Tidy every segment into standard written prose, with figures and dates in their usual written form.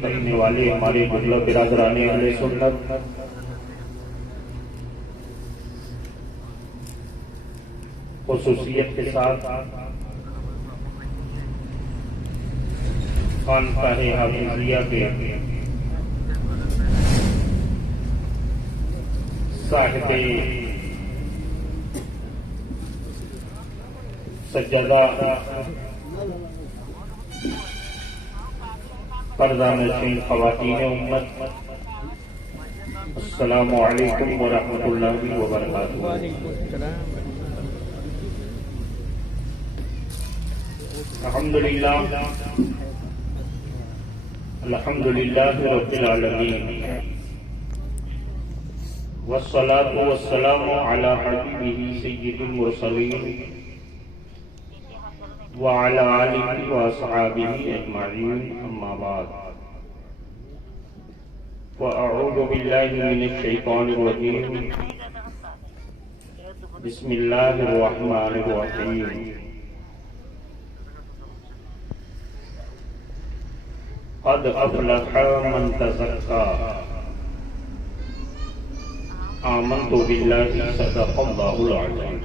کرنے والے ہمارے مطلب برادران اہل سنت خصوصیت کے ساتھ خانقاہ حافظیہ کے صاحب سجادہ پردہ نشین خواتین امت، السلام علیکم ورحمۃ اللہ وبرکاتہ۔ الحمدللہ رب العالمین، والصلاة والسلام علی حبیبہ سید المرسلین وعلی آلہ واصحابہ اجمعین، اما بعد، فاعوذ باللہ من الشیطان الرجیم، بسم اللہ الرحمن الرحیم۔ قد افلح من تزکا، آمنت باللہ صدق اللہ العظیم۔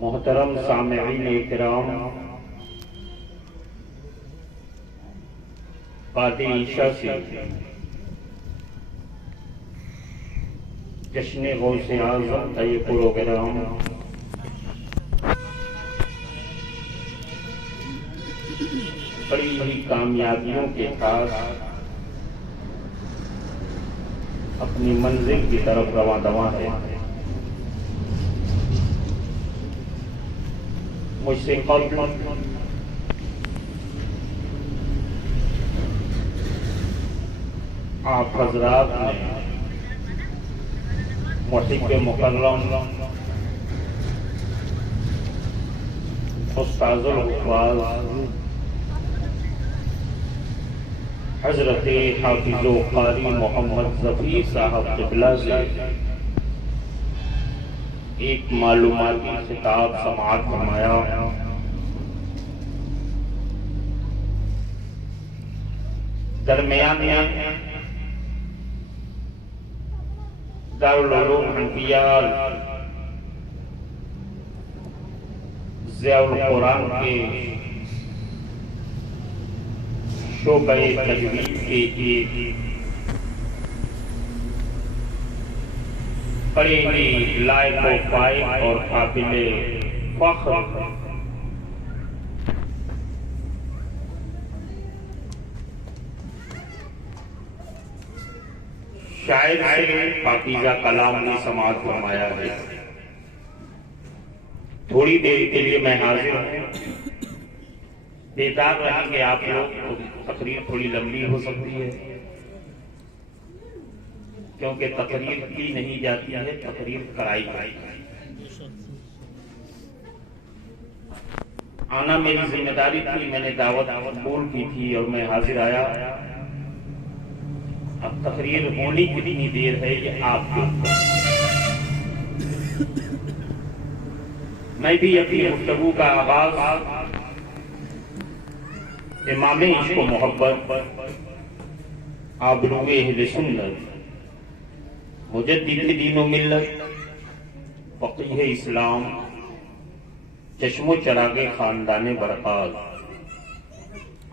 محترم سامعین اکرام، بعد عشاء سے جشن غوث اعظم کا یہ پروگرام بڑی ہی کامیابیوں کے ساتھ اپنی منزل کی طرف رواں دواں ہے۔ مجھ سے قبل آپ حضرات نے محب مکرم استاذ الحفاظ حضرت حافظ و قاری محمد ظفیر صاحب قبلہ سے ایک معلوماتی خطاب سماعت فرمایا۔ درمیان میں دارالعلوم حنفیہ ضیاء القرآن کے شعبہ تجوید کے ایک بڑے ہی لائق و فائق اور قابل فخر شاعر سے پاکیزہ کلام نے سماعت فرمایا ہے۔ تھوڑی دیر کے لیے میں حاضر ہوں، بیدار رہیں گے آپ لوگ، تقریر تھوڑی لمبی ہو سکتی ہے کیونکہ تقریر کی نہیں جاتی ہے، تقریر کرائی جاتی ہے۔ آنا میری ذمہ داری تھی، میں نے دعوت قبول کی تھی اور میں حاضر آیا۔ اب تقریر ہونی کتنی دیر ہے یہ آپ کے اوپر۔ میں بھی اپنی گفتگو کا آغاز امام عشق و محبت، آبرو اہل سنت، مجدد دین و ملت، فقیہ اسلام، چشم و چراغ خاندان برکات،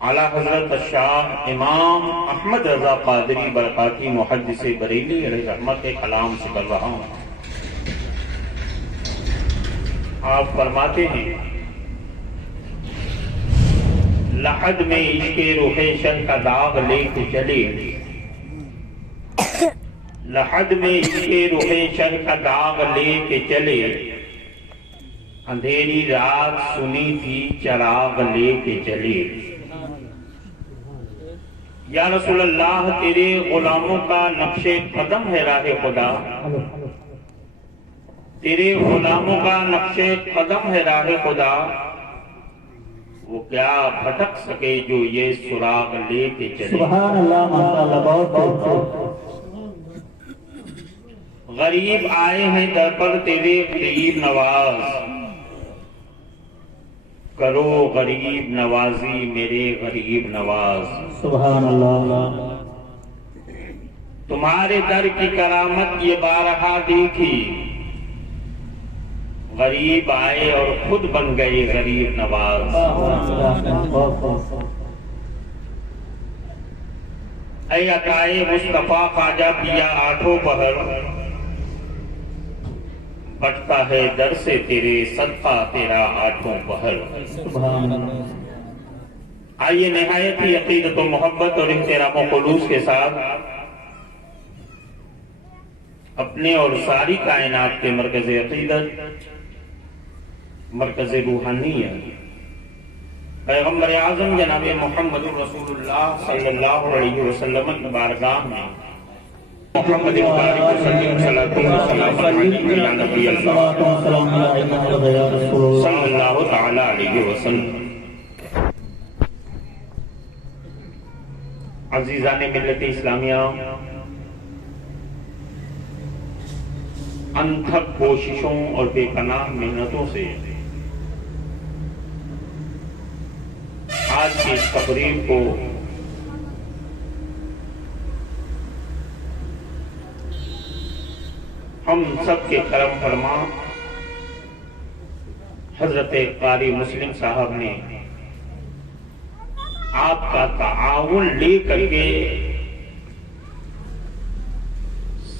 اعلی حضرت شاہ امام احمد رضا قادری برکاتی محدث بریلی علیہ رحمت کے کلام سے کر رہا ہوں۔ آپ فرماتے ہیں، لحد میں عشق روح شر کا داغ لے کے چلے، لحد میں عشق روح شر کا داغ لے کے چلے، اندھیری رات سنی تھی چراغ لے کے چلے۔ یا رسول اللہ تیرے غلاموں کا نقش قدم ہے راہ خدا، تیرے غلاموں کا نقش قدم ہے راہ خدا، وہ کیا بھٹک سکے جو یہ سراغ لے کے چلے۔ سبحان اللہ، ماشاءاللہ، بہت بہت۔ غریب آئے ہیں در پر تیرے غریب نواز، کرو غریب نوازی میرے غریب نواز، سبحان اللہ، تمہارے در کی کرامت یہ بارہا دیکھی، غریب آئے اور خود بن گئے غریب نواز۔ اے عطائے مصطفیٰ خواجہ پیا آٹھوں پہر، بٹتا ہے در سے تیرے صدقہ تیرا آٹھوں پہر۔ آئیے نہایت ہی عقیدت و محبت اور احترام و خلوص کے ساتھ اپنے اور ساری کائنات کے مرکز عقیدت، مرکز روحانیت، پیغمبر اعظم جناب محمد رسول اللہ صلی اللہ علیہ وسلم کی بارگاہ میں محمد مبارک صلی اللہ تعالی علیہ وسلم۔ عزیزان ملت اسلامیہ، انتھک کوششوں اور بے پناہ محنتوں سے آج کی اس تقریب کو ہم سب کے کرم فرما حضرت قاری مسلم صاحب نے آپ کا تعاون لے کر کے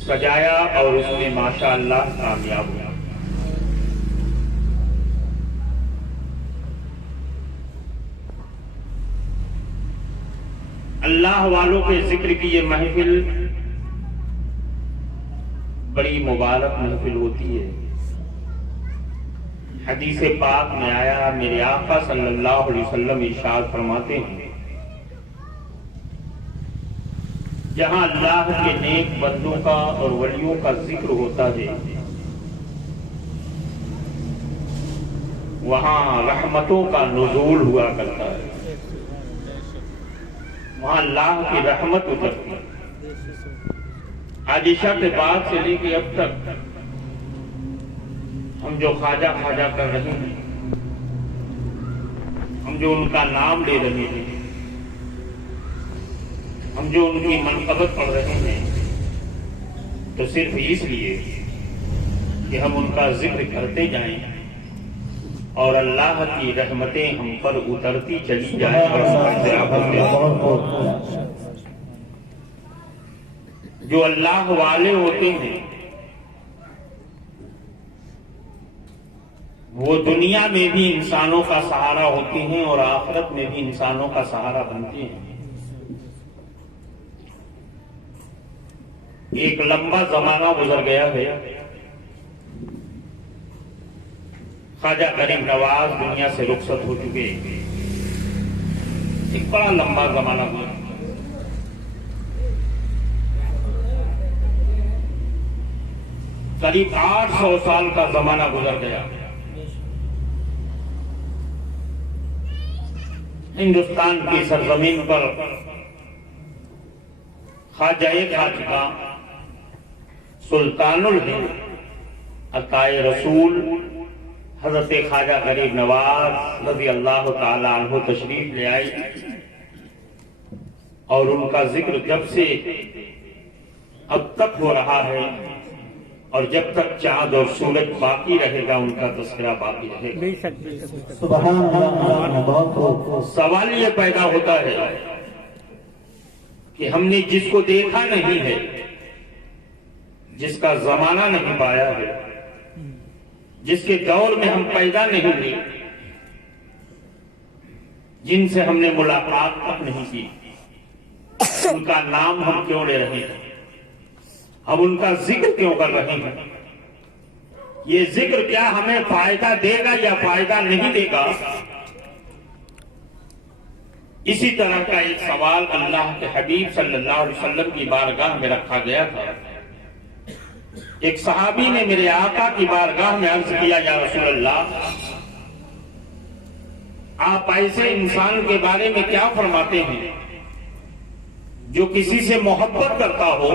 سجایا اور اس میں ماشاءاللہ کامیاب ہوا۔ اللہ والوں کے ذکر کی یہ محفل بڑی مبارک محفل ہوتی ہے۔ حدیث پاک میں آیا، میرے آقا صلی اللہ علیہ وسلم ارشاد فرماتے ہیں، جہاں اللہ کے نیک بندوں کا اور ولیوں کا ذکر ہوتا ہے وہاں رحمتوں کا نزول ہوا کرتا ہے، وہاں اللہ کی رحمت اترتی ہے۔ عائشہ کے بعد سے لے کے اب تک ہم جو خواجہ خواجہ کر رہے ہیں، ہم جو ان کا نام لے رہے ہیں، ہم جو ان کی منقبت پڑھ رہے ہیں، تو صرف اس لیے کہ ہم ان کا ذکر کرتے جائیں اور اللہ کی رحمتیں ہم پر اترتی چلی جائیں اور جو اللہ والے ہوتے ہیں وہ دنیا میں بھی انسانوں کا سہارا ہوتے ہیں اور آخرت میں بھی انسانوں کا سہارا بنتے ہیں۔ ایک لمبا زمانہ گزر گیا ہے، خواجہ غریب نواز دنیا سے رخصت ہو چکے، ایک بڑا لمبا زمانہ گزر، قریب 800 سال کا زمانہ گزر گیا۔ ہندوستان کی سرزمین پر خواجہ خواجہ سلطان الہند عطائے رسول حضرت خواجہ غریب نواز رضی اللہ تعالی عنہ تشریف لے آئے، اور ان کا ذکر جب سے اب تک ہو رہا ہے، اور جب تک چاند اور سورج باقی رہے گا ان کا تذکرہ باقی رہے گا۔ سبحان اللہ۔ سوال یہ پیدا ہوتا ہے کہ ہم نے جس کو دیکھا نہیں ہے، جس کا زمانہ نہیں پایا ہے، جس کے دور میں ہم پیدا نہیں ہوئے، جن سے ہم نے ملاقات تک نہیں کی، ان کا نام ہم کیوں لے رہے ہیں، ہم ان کا ذکر کیوں کر رہے ہیں؟ یہ ذکر کیا ہمیں فائدہ دے گا یا فائدہ نہیں دے گا؟ اسی طرح کا ایک سوال اللہ کے حبیب صلی اللہ علیہ وسلم کی بارگاہ میں رکھا گیا تھا۔ ایک صحابی نے میرے آقا کی بارگاہ میں عرض کیا، یا رسول اللہ، آپ ایسے انسان کے بارے میں کیا فرماتے ہیں جو کسی سے محبت کرتا ہو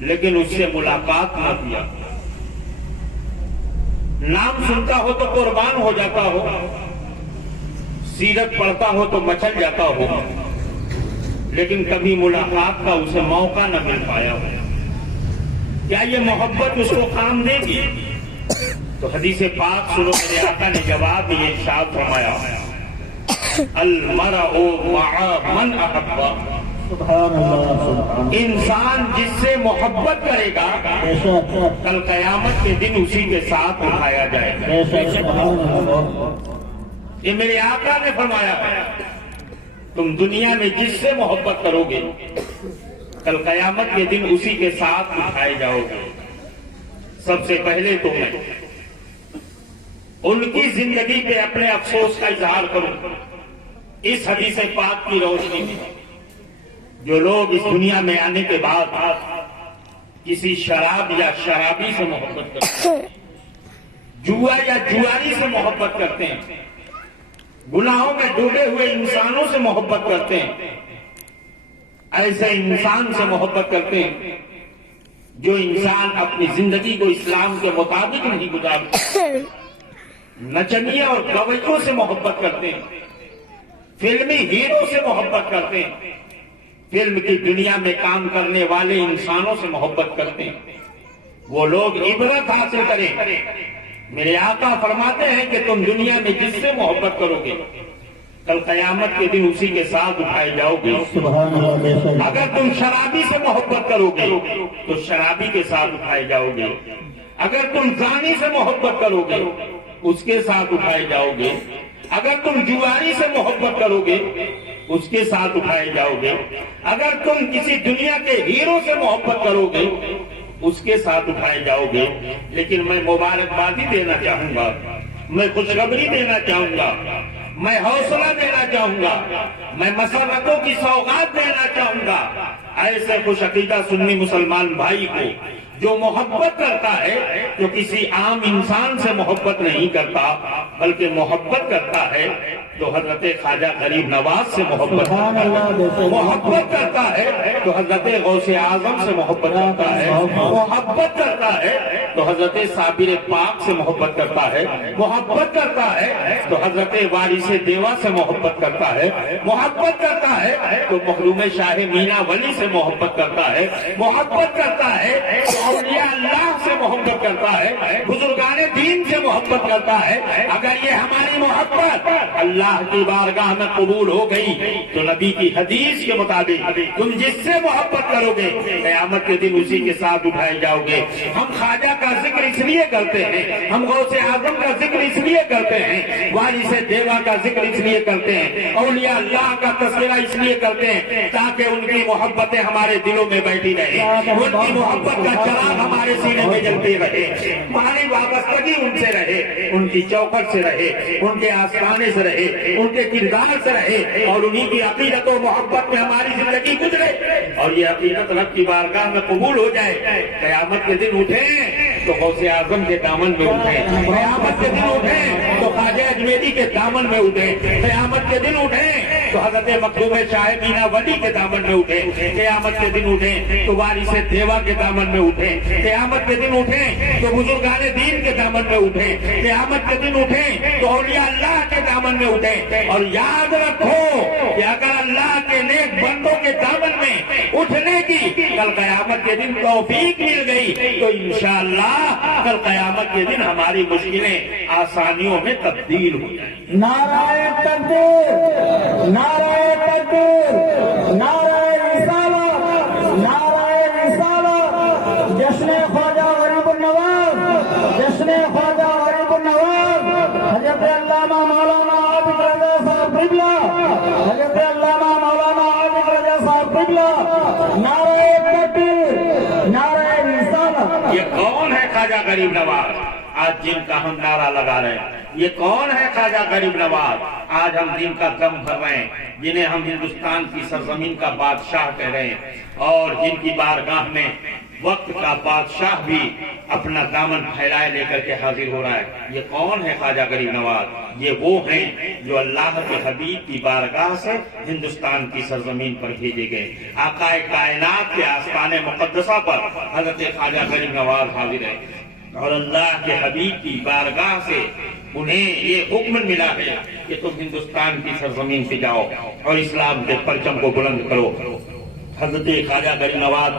لیکن اس سے ملاقات نہ کیا، نام سنتا ہو تو قربان ہو جاتا ہو، سیرت پڑھتا ہو تو مچل جاتا ہو، لیکن کبھی ملاقات کا اسے موقع نہ مل پایا ہو۔ کیا یہ محبت اس کو کام دے گی؟ تو حدیث پاک سنو، میرے آقا نے جواب یہ ارشاد فرمایا، المرء مع من احب، سبحان اللہ سبحان انسان جس سے محبت کرے گا اللہ، کل قیامت کے دن اسی کے ساتھ اٹھایا جائے گا۔ بے شک سبحان اللہ، یہ میرے آقا نے فرمایا ہے، تم دنیا میں جس سے محبت کرو گے کل قیامت کے دن اسی کے ساتھ اٹھائے جاؤ گے۔ سب سے پہلے تو میں ان کی زندگی پہ اپنے افسوس کا اظہار کروں اس حدیث پاک کی روشنی میں۔ جو لوگ اس دنیا میں آنے کے بعد کسی شراب یا شرابی سے محبت کرتے ہیں، جوا یا جواری سے محبت کرتے ہیں، گناہوں میں ڈوبے ہوئے انسانوں سے محبت کرتے ہیں، ایسے انسان سے محبت کرتے ہیں جو انسان اپنی زندگی کو اسلام کے مطابق نہیں گزارتے، نچنیوں اور گویوں سے محبت کرتے ہیں، فلمی ہیرو سے محبت کرتے ہیں، فلم کی دنیا میں کام کرنے والے انسانوں سے محبت کرتے ہیں، وہ لوگ عبرت حاصل کریں۔ میرے آقا فرماتے ہیں کہ تم دنیا میں جس سے محبت کرو گے کل قیامت کے دن اسی کے ساتھ اٹھائے جاؤ گے۔ سبحان اللہ، بے شک اگر تم شرابی سے محبت کرو گے تو شرابی کے ساتھ اٹھائے جاؤ گے، اگر تم زانی سے محبت کرو گے اس کے ساتھ اٹھائے جاؤ گے، اگر تم جواری سے محبت کرو گے اس کے ساتھ اٹھائے جاؤ گے، اگر تم کسی دنیا کے ہیرو سے محبت کرو گے اس کے ساتھ اٹھائے جاؤ گے۔ لیکن میں مبارکبادی دینا چاہوں گا، میں خوشخبری دینا چاہوں گا، میں حوصلہ دینا چاہوں گا، میں مسرتوں کی سوغات دینا چاہوں گا ایسے خوش عقیدہ سنی مسلمان بھائی کو جو محبت کرتا ہے، جو کسی عام انسان سے محبت نہیں کرتا بلکہ محبت کرتا ہے تو حضرت خواجہ غریب نواز سے محبت سبحان کرتا اللہ، بے ہے، شک محبت کرتا ہے تو حضرت غوث اعظم سے محبت کرتا ہے، محبت کرتا ہے تو حضرت صابر پاک سے محبت کرتا ہے، محبت کرتا ہے تو حضرت وارث دیوا سے محبت کرتا ہے، محبت کرتا ہے تو مخدوم شاہ مینا ولی سے محبت کرتا ہے، محبت کرتا ہے تو اولیاء اللہ سے محبت کرتا ہے، بزرگان دین سے محبت کرتا ہے۔ اگر یہ ہماری محبت اللہ کی بارگاہ میں قبول ہو گئی تو نبی کی حدیث کے مطابق تم جس سے محبت کرو گے قیامت کے دن اسی کے ساتھ اٹھائے جاؤ گے۔ ہم خواجہ کا ذکر اس لیے کرتے ہیں، ہم غوث اعظم کا ذکر اس لیے کرتے ہیں، وارث دیوا کا ذکر اس لیے کرتے ہیں، اولیاء اللہ کا تذکرہ اس لیے کرتے ہیں تاکہ ان کی محبتیں ہمارے دلوں میں بیٹھی رہیں، ان کی محبت کا چراغ ہمارے سینے میں جلتے رہے، ہماری وابستگی ان سے رہے، ان کی چوکھٹ سے رہے، ان کے آستانے سے رہے، ان کے کردار سے رہے اور انہی کی عقیدت و محبت میں ہماری زندگی گزرے اور یہ عقیدت رب کی بارگاہ میں قبول ہو جائے۔ قیامت کے دن اٹھیں تو غوث اعظم کے دامن میں اٹھیں، قیامت کے دن اٹھیں تو خواجہ اجمیری کے دامن میں اٹھیں، قیامت کے دن اٹھیں تو حضرت مخدوم شاہ مینا ولی کے دامن میں اٹھیں، قیامت کے دن اٹھیں تو وارث دیوا کے دامن میں اٹھیں، قیامت کے دن اٹھیں تو بزرگان دین کے دامن میں اٹھیں، قیامت کے دن اٹھیں تو اولیاء اللہ کے دامن میں اٹھیں۔ اور یاد رکھو کہ اگر اللہ کے نیک بندوں کے دامن میں اٹھنے کی کل قیامت کے دن توفیق مل گئی تو انشاءاللہ کل قیامت کے دن ہماری مشکلیں آسانیوں میں تبدیل ہو جائیں گی۔ نعرہ تکبیر، نعرہ تکبیر، نعرہ رسالت، نعرہ رسالت، جشن خواجہ غریب النواز، جشن خواجہ غریب النواز، حضرت علامہ مولانا عابد رضا صاحب قبلہ، حضرت علامہ مولانا عابد رضا صاحب قبلہ، نعرہ تکبیر، نعرہ رسالت۔ یہ کون ہے خواجہ غریب نواز آج جن کا ہم نعرہ لگا رہے ہیں؟ یہ کون ہے خواجہ غریب نواز آج ہم جن کا دم بھر رہے ہیں، جنہیں ہم ہندوستان کی سرزمین کا بادشاہ کہہ رہے ہیں اور جن کی بارگاہ میں وقت کا بادشاہ بھی اپنا دامن پھیلائے لے کر کے حاضر ہو رہا ہے؟ یہ کون ہے خواجہ غریب نواز؟ یہ وہ ہیں جو اللہ کے حبیب کی بارگاہ سے ہندوستان کی سرزمین پر بھیجے گئے۔ آقا کائنات کے آستان مقدسہ پر حضرت خواجہ غریب نواز حاضر ہے۔ اور اللہ کے حبیب کی بارگاہ سے انہیں یہ حکم ملا ہے کہ تم ہندوستان کی سرزمین سے جاؤ اور اسلام کے پرچم کو بلند کرو۔ حضرت خواجہ غریب نواز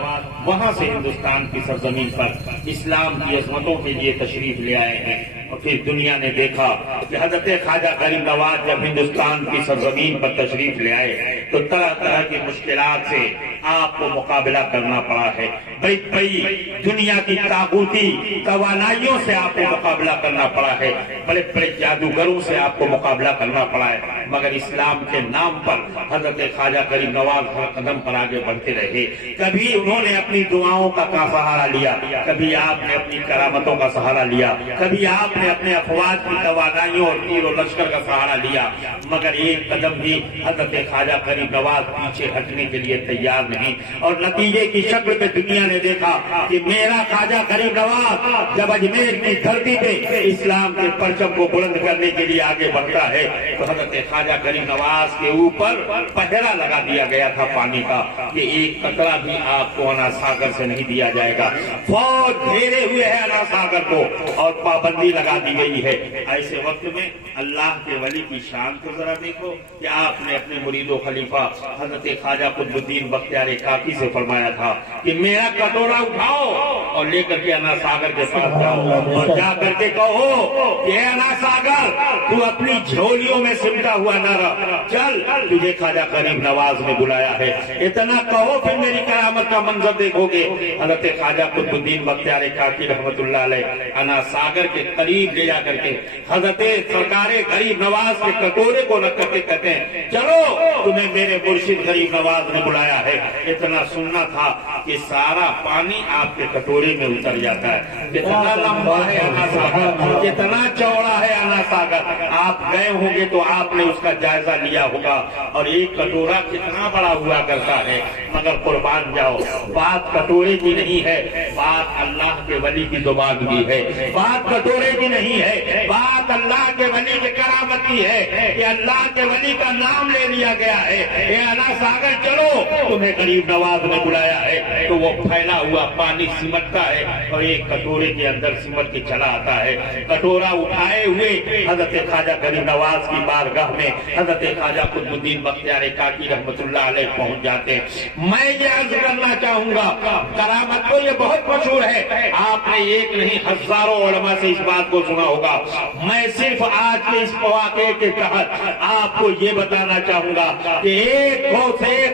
وہاں سے ہندوستان کی سرزمین پر اسلام کی عظمتوں کے لیے تشریف لے آئے ہیں، اور پھر دنیا نے دیکھا کہ حضرت خواجہ غریب نواز جب ہندوستان کی سرزمین پر تشریف لے آئے تو طرح طرح کی مشکلات سے آپ کو مقابلہ کرنا پڑا ہے۔ بڑی دنیا کی طاغوتی توانائیوں سے آپ کو مقابلہ کرنا پڑا ہے، بڑے بڑے جادوگروں سے آپ کو مقابلہ کرنا پڑا ہے، مگر اسلام کے نام پر حضرت خواجہ غریب نواز ہر قدم پر آگے بڑھتے رہے۔ کبھی انہوں نے اپنی دعاؤں کا سہارا لیا، کبھی آپ نے اپنی کرامتوں کا سہارا لیا، کبھی آپ نے اپنے افواج کی توانائیوں اور تیر و لشکر کا سہارا لیا، مگر ایک قدم بھی حضرت خواجہ غریب نواز پیچھے ہٹنے کے لیے تیار نہیں۔ اور نتیجے کی شکل میں دنیا نے دیکھا کہ میرا خواجہ غریب نواز جب اجمیر کی دھرتی پہ اسلام کے پرچم کو بلند کرنے کے لیے آگے بڑھتا ہے تو حضرت خواجہ غریب نواز کے اوپر پہرا لگا دیا گیا تھا پانی کا کہ ایک قطرہ بھی آپ کو انا ساگر سے نہیں دیا جائے گا۔ فوج گھیرے ہوئے ہے انا ساگر کو اور پابندی لگا دی گئی ہے۔ ایسے وقت میں اللہ کے ولی کی شان کو ذرا دیکھو کہ آپ نے اپنے مرید و خلیفہ حضرت خواجہ قطب الدین بختیار کاکی سے فرمایا تھا کہ میرا کٹورا اٹھاؤ اور لے کر کے انا ساگر کے پاس جاؤ اور جا کر کے کہو کہ انا ساگر تو اپنی جھولیوں میں سمٹا ہوا نہ رہ، چل تجھے خواجہ غریب نواز نے بلایا ہے۔ اتنا کہو پھر میری کرامت کا منظر دیکھو گے۔ حضرت خواجہ قطب الدین بختیار کاکی رحمت اللہ علیہ انا ساگر کے قریب لے جا کر کے حضرت سرکار غریب نواز کے کٹورے کو رکھ کر کے کہتے ہیں چلو تمہیں میرے مرشد غریب نواز نے بلایا ہے۔ اتنا سننا تھا کہ سارا پانی آپ کے کٹورے میں اتر جاتا ہے۔ کتنا لمبا ہے انا ساگر، کتنا چوڑا ہے انا ساگر، آپ گئے ہوں گے تو آپ نے اس کا جائزہ لیا ہوگا، اور ایک کٹورا کتنا بڑا ہوا کرتا ہے، مگر قربان جاؤ بات کٹورے کی نہیں ہے، بات اللہ کے ولی کی زبان کی ہے، بات کٹورے کی نہیں ہے، بات اللہ کے ولی کی کرامت کی ہے کہ اللہ کے ولی کا نام لے لیا گیا ہے۔ اے انا ساگر چلو تمہیں غریب نواز نے بلایا ہے، تو وہ پھیلا ہوا پانی سمٹتا ہے اور ایک کٹورے کے اندر سمٹ کے چلا آتا ہے۔ کٹورا اٹھائے ہوئے حضرت خواجہ غریب نواز کی بارگاہ میں حضرت خواجہ قطب الدین بختیار کاکی رحمت اللہ علیہ پہنچ جاتے ہیں۔ میں یہ عرض کرنا چاہوں گا، کرامت تو یہ بہت مشہور ہے، آپ نے ایک نہیں ہزاروں علماء سے اس بات کو سنا ہوگا، میں صرف آج کے اس واقعے کے تحت آپ کو یہ بتانا چاہوں گا کہ ایک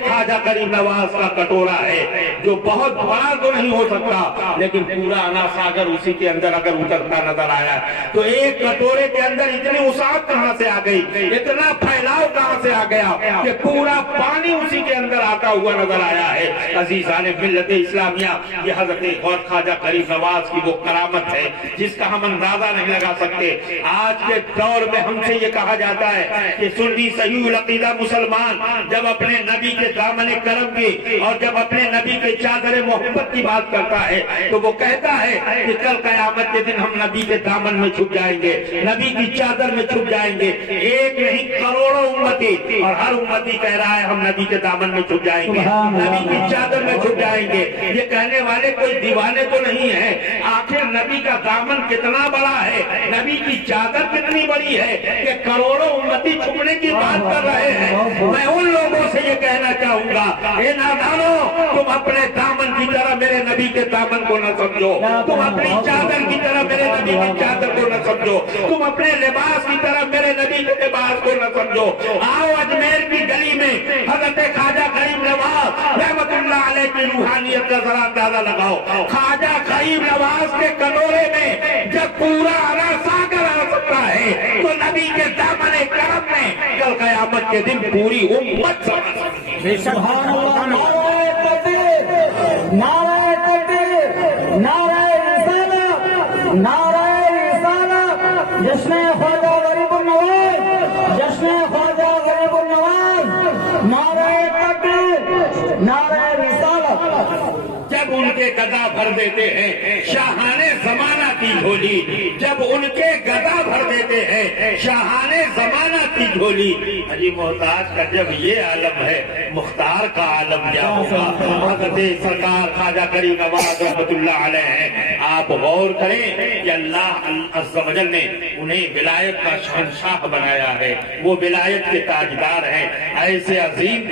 خواجہ غریب نواز کا کٹورا ہے جو بہت بڑا تو نہیں ہو سکتا، لیکن پورا انا ساگر اسی کے اندر اگر اترتا نظر آیا تو ایک کٹورے کے اندر اتنی وسعت کہاں سے آ گئی، اتنا پھیلاؤ کہاں سے آ گیا کہ پورا پانی اسی کے اندر آتا ہوا نظر آیا ہے۔ عزیزان ملت اسلامیہ، یہ حضرت خواجہ غریب نواز کی وہ کرامت ہے جس کا ہم اندازہ نہیں لگا سکتے۔ آج کے دور میں ہم سے یہ کہا جاتا ہے کہ سنی صحیح العقیدہ مسلمان جب اپنے نبی کے دامن کرم کی اور جب اپنے نبی کے چادر محبت کی بات کرتا ہے تو وہ کہتا ہے کہ کل قیامت کے دن ہم نبی کے دامن میں چھپ جائیں گے، نبی کی چادر میں چھپ جائیں گے، ایک نہیں کروڑوں امتی، اور ہر امتی کہہ رہا ہے ہم نبی کے دامن میں چھپ جائیں گے، نبی کی چادر میں چھپ جائیں گے۔ یہ کہنے والے کوئی دیوانے تو نہیں ہیں، آخر نبی کا دامن کتنا بڑا ہے، نبی کی چادر کتنی بڑی ہے کہ کروڑوں امتی چھپنے کی بات کر رہے ہیں۔ میں ان لوگوں سے یہ کہنا چاہوں گا، اے نادانو، تم اپنے دامن کی طرح میرے نبی کے دامن کو نہ سمجھو، تم اپنی چادر کی طرح میرے نبی کی چادر کو نہ سمجھو، تم اپنے لباس کی طرح میرے نبی کے لباس کو نہ سمجھو۔ آؤ اجمیر کی گلی میں حضرت خواجہ غریب نواز رحمت اللہ علیہ کی روحانیت کا ذرا اندازہ لگاؤ۔ خواجہ غریب نواز کے کٹورے میں جب پورا انا ساگر آ سکتا ہے تو نبی کے دامن کرم میں کل قیامت کے دن پوری امت سبحان اللہ، نعرہ تکبیر، نعرہ تکبیر، نعرہ رسالت، نعرہ رسالت، جشن خواجہ غریب النواز، جشن خواجہ غریب النواز، نعرہ تکبیر، نعرہ رسالت۔ جب ان کے گدا بھر دیتے ہیں شاہانے زمانہ کی جھولی، جب ان کے گدا بھر دیتے ہیں شاہانے زمانہ کی جھولی۔ علی محتاج کا جب یہ عالم ہے، مختار کا عالم کیا ہوگا۔ حضرت سرکار خواجہ غریب نواز رحمت اللہ علیہ ہیں، آپ غور کریں کہ اللہ عز و جل نے انہیں ولایت کا شہنشاہ بنایا ہے، وہ ولایت کے تاجدار ہیں، ایسے عظیم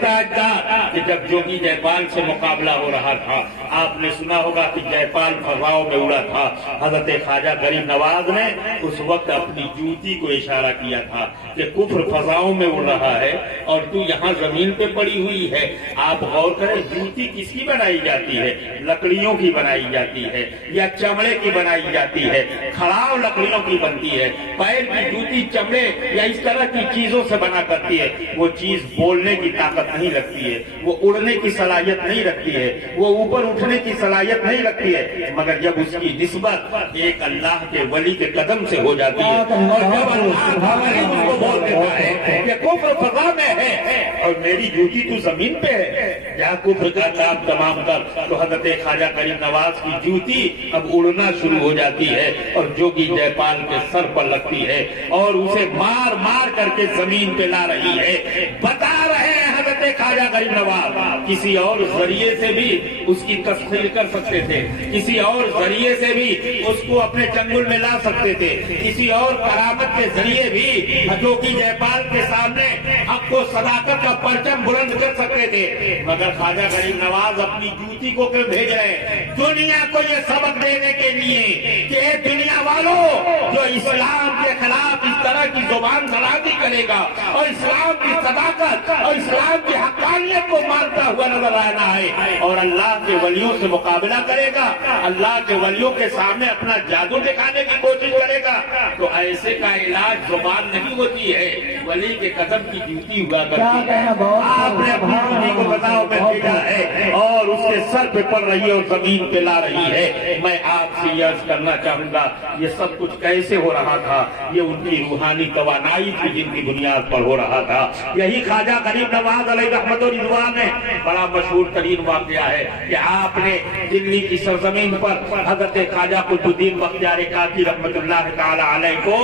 تاجدار کہ جب جوگی جے پال سے مقابلہ ہو رہا تھا، آپ نے سنا ہوگا کہ جے پال فضاؤں میں اڑا تھا، حضرت خواجہ غریب نواز نے اس وقت اپنی جوتی کو اشارہ کیا تھا کہ کفر فضاؤں میں اڑ رہا ہے اور تو یہاں زمین پہ پڑی ہوئی ہے۔ آپ غور کریں، جوتی کس کی بنائی جاتی ہے؟ لکڑیوں کی بنائی جاتی ہے یا چمڑے کی بنائی جاتی ہے؟ کھڑاؤ لکڑیوں کی بنتی ہے، پیر کی جوتی چمڑے یا اس طرح کی چیزوں سے بنا کرتی ہے۔ وہ چیز بولنے کی طاقت نہیں رکھتی ہے، وہ اڑنے کی صلاحیت نہیں رکھتی ہے، وہ اوپر اٹھنے کی صلاحیت نہیں رکھتی ہے، مگر جب اس کی نسبت ایک اللہ کے ولی کے قدم سے ہو جاتی ہے اور جب اللہ کا ولی اس کو بول دیتا ہے کہ کفر فضا میں ہے اور میری جوتی تو زمین پہ ہے، یا کفر کا کام تمام کر، تو حضرت خواجہ غریب نواز کی جوتی اب اڑنا شروع ہو جاتی ہے اور جوگی جے پال کے سر پر لگتی ہے اور اسے مار مار کر کے زمین پہ لا رہی ہے۔ بتا رہے ہیں حضرت خواجہ غریب نواز کسی اور ذریعے سے بھی اس کی تسخیر کر سکتے تھے، کسی اور ذریعے سے بھی اس کو اپنے چنگل میں لا سکتے تھے، کسی اور کرامت کے ذریعے بھی جوگی جے پال کے سامنے حق کو صداقت کا پرچم بلند کر سکتے تھے، مگر خواجہ غریب نواز اپنی جوتی کو کیوں بھیج رہے ہیں؟ دنیا کو یہ سبق دینے کے لیے کہ اے دنیا والوں، جو اسلام کے خلاف اس طرح کی زبان درازی کرے گا اور اسلام کی صداقت اور اسلام کی حقانیت کو مانتا ہوا نظر آنا ہے اور اللہ کے ولیوں سے مقابلہ کرے گا، اللہ کے ولیوں کے سامنے اپنا جادو دکھانے کی کوشش کرے گا، تو ایسے کا علاج زبان نہیں ہوتی ہے، ولی کے قدم کی جوتی ہوا کرتی ہے۔ آپ نے اپنی جوتی کو بتاؤ میں بھیجا ہے اور اس کے سر پہ پڑ رہی ہے اور زمین پہ لا رہی ہے۔ میں آپ سے یہ عرض کرنا چاہوں گا یہ سب کچھ کیسے ہو رہا تھا؟ یہ ان کی روحانی توانائی تھی جن کی بنیاد پر ہو رہا تھا۔ یہی خواجہ غریب نواز علیہ رحمت و رضوان میں بڑا مشہور ترین واقعہ ہے کہ آپ نے دلی کی سرزمین پر حضرت خواجہ قطب الدین بختیار کاکی رحمت اللہ تعالی علیہ کو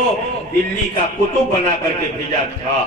دلی کا قطب بنا کر کے بھیجا تھا۔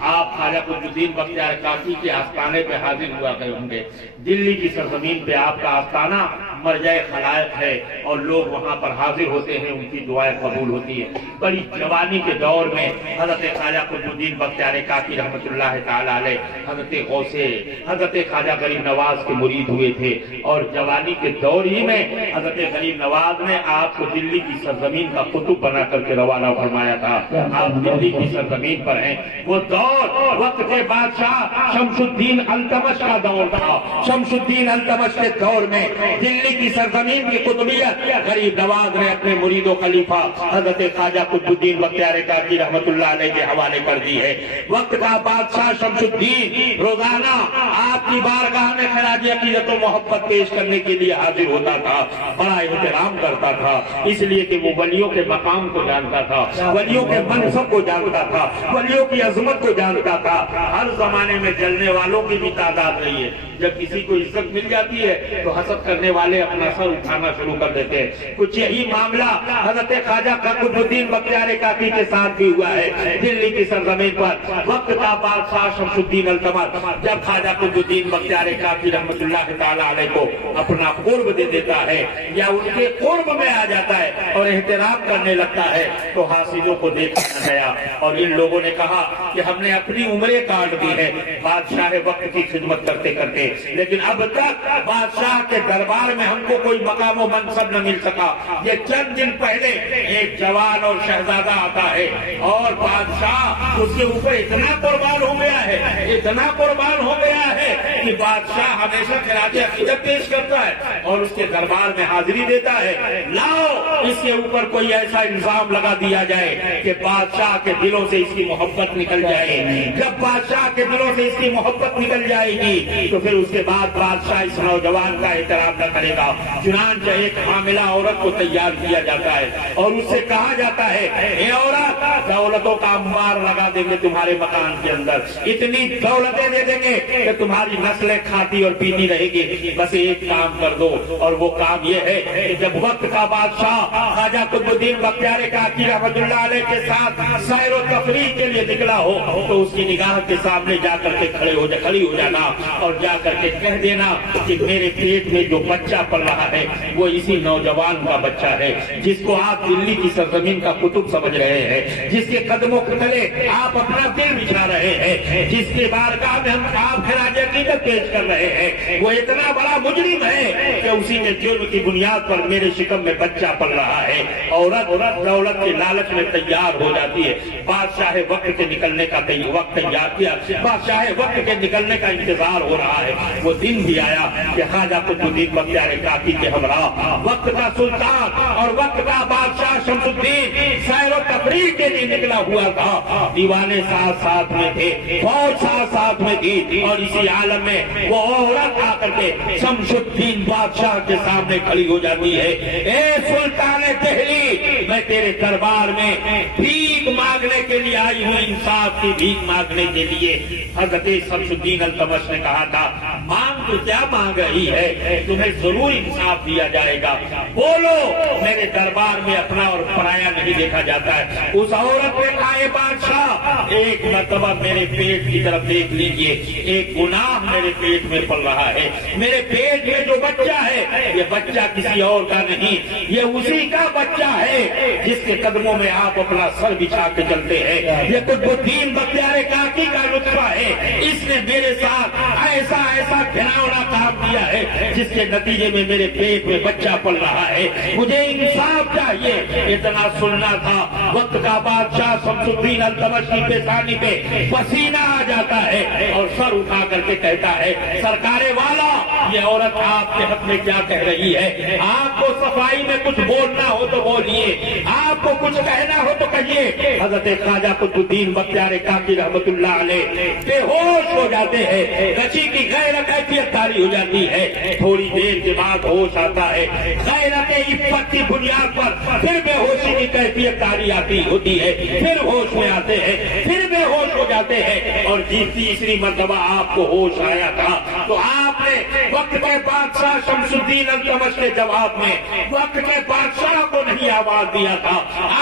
آپ خواجہ قطب الدین بختیار کاکی کے آستانے پہ حاضر ہوا کرے ہوں گے۔ دلی کی سرزمین پہ آپ کا آستانہ مرجع خلائق ہے اور لوگ وہاں پر حاضر ہوتے ہیں، ان کی دعائیں قبول ہوتی ہے۔ بڑی جوانی کے دور میں حضرت خواجہ قطب الدین بختیار کاکی رحمت اللہ تعالی علیہ حضرت غوثے حضرت خواجہ غریب نواز کے مرید ہوئے تھے اور جوانی کے دور ہی میں حضرت غریب نواز نے آپ کو دلی کی سرزمین کا قطب بنا کر کے روانہ فرمایا تھا۔ آپ دلی کی سرزمین پر ہیں۔ وہ دور وقت کے بادشاہ شمس الدین التمش کا دور تھا۔ شمس الدین التمش کے دور میں دلی کی سرزمین کی قطبیت غریب نواز نے اپنے مرید و خلیفہ حضرت خواجہ قطب الدین بختیار کاکی رحمت اللہ علیہ کے حوالے کر دی ہے۔ وقت کا بادشاہ شمس الدین روزانہ آپ کی بارگاہ میں خراج عقیدت و محبت پیش کرنے کے لیے حاضر ہوتا تھا، بڑا احترام کرتا تھا، اس لیے کہ وہ ولیوں کے مقام کو جانتا تھا، ولیوں کے منصب کو جانتا تھا، ولیوں کی عظمت کو جانتا تھا۔ ہر زمانے میں جلنے والوں کی بھی تعداد رہی ہے۔ جب کسی کو عزت مل جاتی ہے تو حسد کرنے والے اپنا سر اٹھانا شروع کر دیتے ہیں۔ کچھ یہی معاملہ حضرت خواجہ قطب الدین بختیار کاکی کے ساتھ بھی ہوا ہے۔ دلی کی سرزمین پر وقت کا بادشاہ شمس الدین التمش جب خواجہ قطب الدین بختیار کاکی رحمت اللہ تعالی علیہ کو اپنا قرب دے دیتا ہے یا ان کے قرب میں آ جاتا ہے اور احترام کرنے لگتا ہے تو حاسدوں کو دیکھا گیا اور ان لوگوں نے کہا کہ ہم نے اپنی عمریں کاٹ دی ہے بادشاہ وقت کی خدمت کرتے کرتے، لیکن اب تک بادشاہ کے دربار میں ہم کو کوئی مقام و منصب نہ مل سکا۔ یہ چند دن پہلے ایک جوان اور شہزادہ آتا ہے اور بادشاہ اس کے اوپر اتنا قربان ہو گیا ہے، اتنا قربان ہو گیا ہے کہ بادشاہ ہمیشہ خراج عقیدت پیش کرتا ہے اور اس کے دربار میں حاضری دیتا ہے۔ لاؤ اس کے اوپر کوئی ایسا الزام لگا دیا جائے کہ بادشاہ کے دلوں سے اس کی محبت نکل جائے۔ جب بادشاہ کے دلوں سے اس کی محبت نکل جائے گی تو پھر اس کے بعد بادشاہ اس نوجوان کا احترام نہ کرے گا۔ چنانچہ ایک حاملہ عورت کو تیار کیا جاتا ہے اور اس سے کہا جاتا ہے اے عورت، دولتوں کا انبار لگا دیں گے تمہارے مکان کے اندر، اتنی دولتیں دے دیں گے کہ تمہاری نسلیں کھاتی اور پیتی رہے گی، بس ایک کام کر دو، اور وہ کام یہ ہے کہ جب وقت کا بادشاہ خواجہ قطب الدین بختیار کاکی رحمت اللہ علیہ کے ساتھ سیر و تفریح کے لیے نکلا ہو تو اس کی نگاہ کے سامنے جا کر کے کھڑی ہو جانا اور جا کر کے کہہ دینا کہ میرے پیٹ میں جو بچہ پل رہا ہے وہ اسی نوجوان کا بچہ ہے جس کو آپ دلی کی سرزمین کا قطب سمجھ رہے ہیں، جس کے قدموں کے تلے آپ اپنا دل بچھا رہے ہیں، جس کے بارگاہ میں ہم آپ خراج عقیدت پیش کر رہے ہیں، وہ اتنا بڑا مجرم ہے کہ اسی کے جرم کی بنیاد پر میرے شکم میں بچہ پل رہا ہے۔ عورت دولت کے لالچ میں تیار ہو جاتی ہے، بادشاہ وقت کے نکلنے کا وقت تیار کیا، بادشاہ وقت کے نکلنے کا انتظار ہو رہا ہے۔ وہ دن بھی آیا کہ خواجہ قطب الدین بختیار کاکی کے ہمراہ وقت کا سلطان اور وقت کا بادشاہ شمس الدین سیر و تفریح کے لیے نکلا ہوا تھا۔ دیوانے ساتھ ساتھ میں تھے، فوج ساتھ ساتھ میں تھی، اور اسی عالم میں وہ عورت آ کر کے شمس الدین بادشاہ کے سامنے کھڑی ہو جاتی ہے۔ اے سلطان دہلی، میں تیرے دربار میں بھیک مانگنے کے لیے آئی ہوں، انصاف کی بھیک مانگنے کے لیے۔ حضرت شمس الدین التمش نے کہا تھا مانگ تو کیا مانگ رہی ہے، تمہیں ضرور انصاف دیا جائے گا، بولو۔ میرے دربار میں اپنا اور پرایا نہیں دیکھا جاتا ہے۔ اس عورت نے کہا اے بادشاہ، ایک مرتبہ میرے پیٹ کی طرف دیکھ لیجئے، ایک گناہ میرے پیٹ میں پل رہا ہے۔ میرے پیٹ میں جو بچہ ہے یہ بچہ کسی اور کا نہیں، یہ اسی کا بچہ ہے جس کے قدموں میں آپ اپنا سر بچھا کے چلتے ہیں۔ یہ قطب الدین بختیار کاکی کا لطفہ ہے، اس نے میرے ساتھ ایسا گھناؤنا کام کیا ہے جس کے نتیجے میں میرے پیٹ میں بچہ پل رہا ہے۔ مجھے انصاف چاہیے۔ اتنا سننا تھا، وقت کا بادشاہ شمس الدین التمش کی پیشانی پہ پسینہ آ جاتا ہے اور سر اٹھا کر کے کہتا ہے سرکار والا، یہ عورت آپ کے حق میں کیا کہہ رہی ہے؟ آپ کو صفائی میں کچھ بولنا ہو تو بولیے، آپ کو کچھ کہنا ہو تو کہیے۔ حضرت خواجہ قطب الدین بختیار کاکی رحمت اللہ علیہ بے ہوش ہو جاتے ہیں، کچی کی غیرت کیفیت تاری ہو جاتی ہے۔ تھوڑی دیر کے بعد ہوش آتا ہے، غیرت عفت کی بنیاد پر پھر بے ہوشی کی کیفیت تاری آتی ہوتی ہے، پھر ہوش میں آتے ہیں، پھر بے ہوش ہو جاتے ہیں، اور تیسری مرتبہ آپ کو ہوش آیا تھا تو آپ نے وقت کے بادشاہ شمس الدین التمش کے جواب میں وقت کے بادشاہ کو نہیں آواز دیا تھا،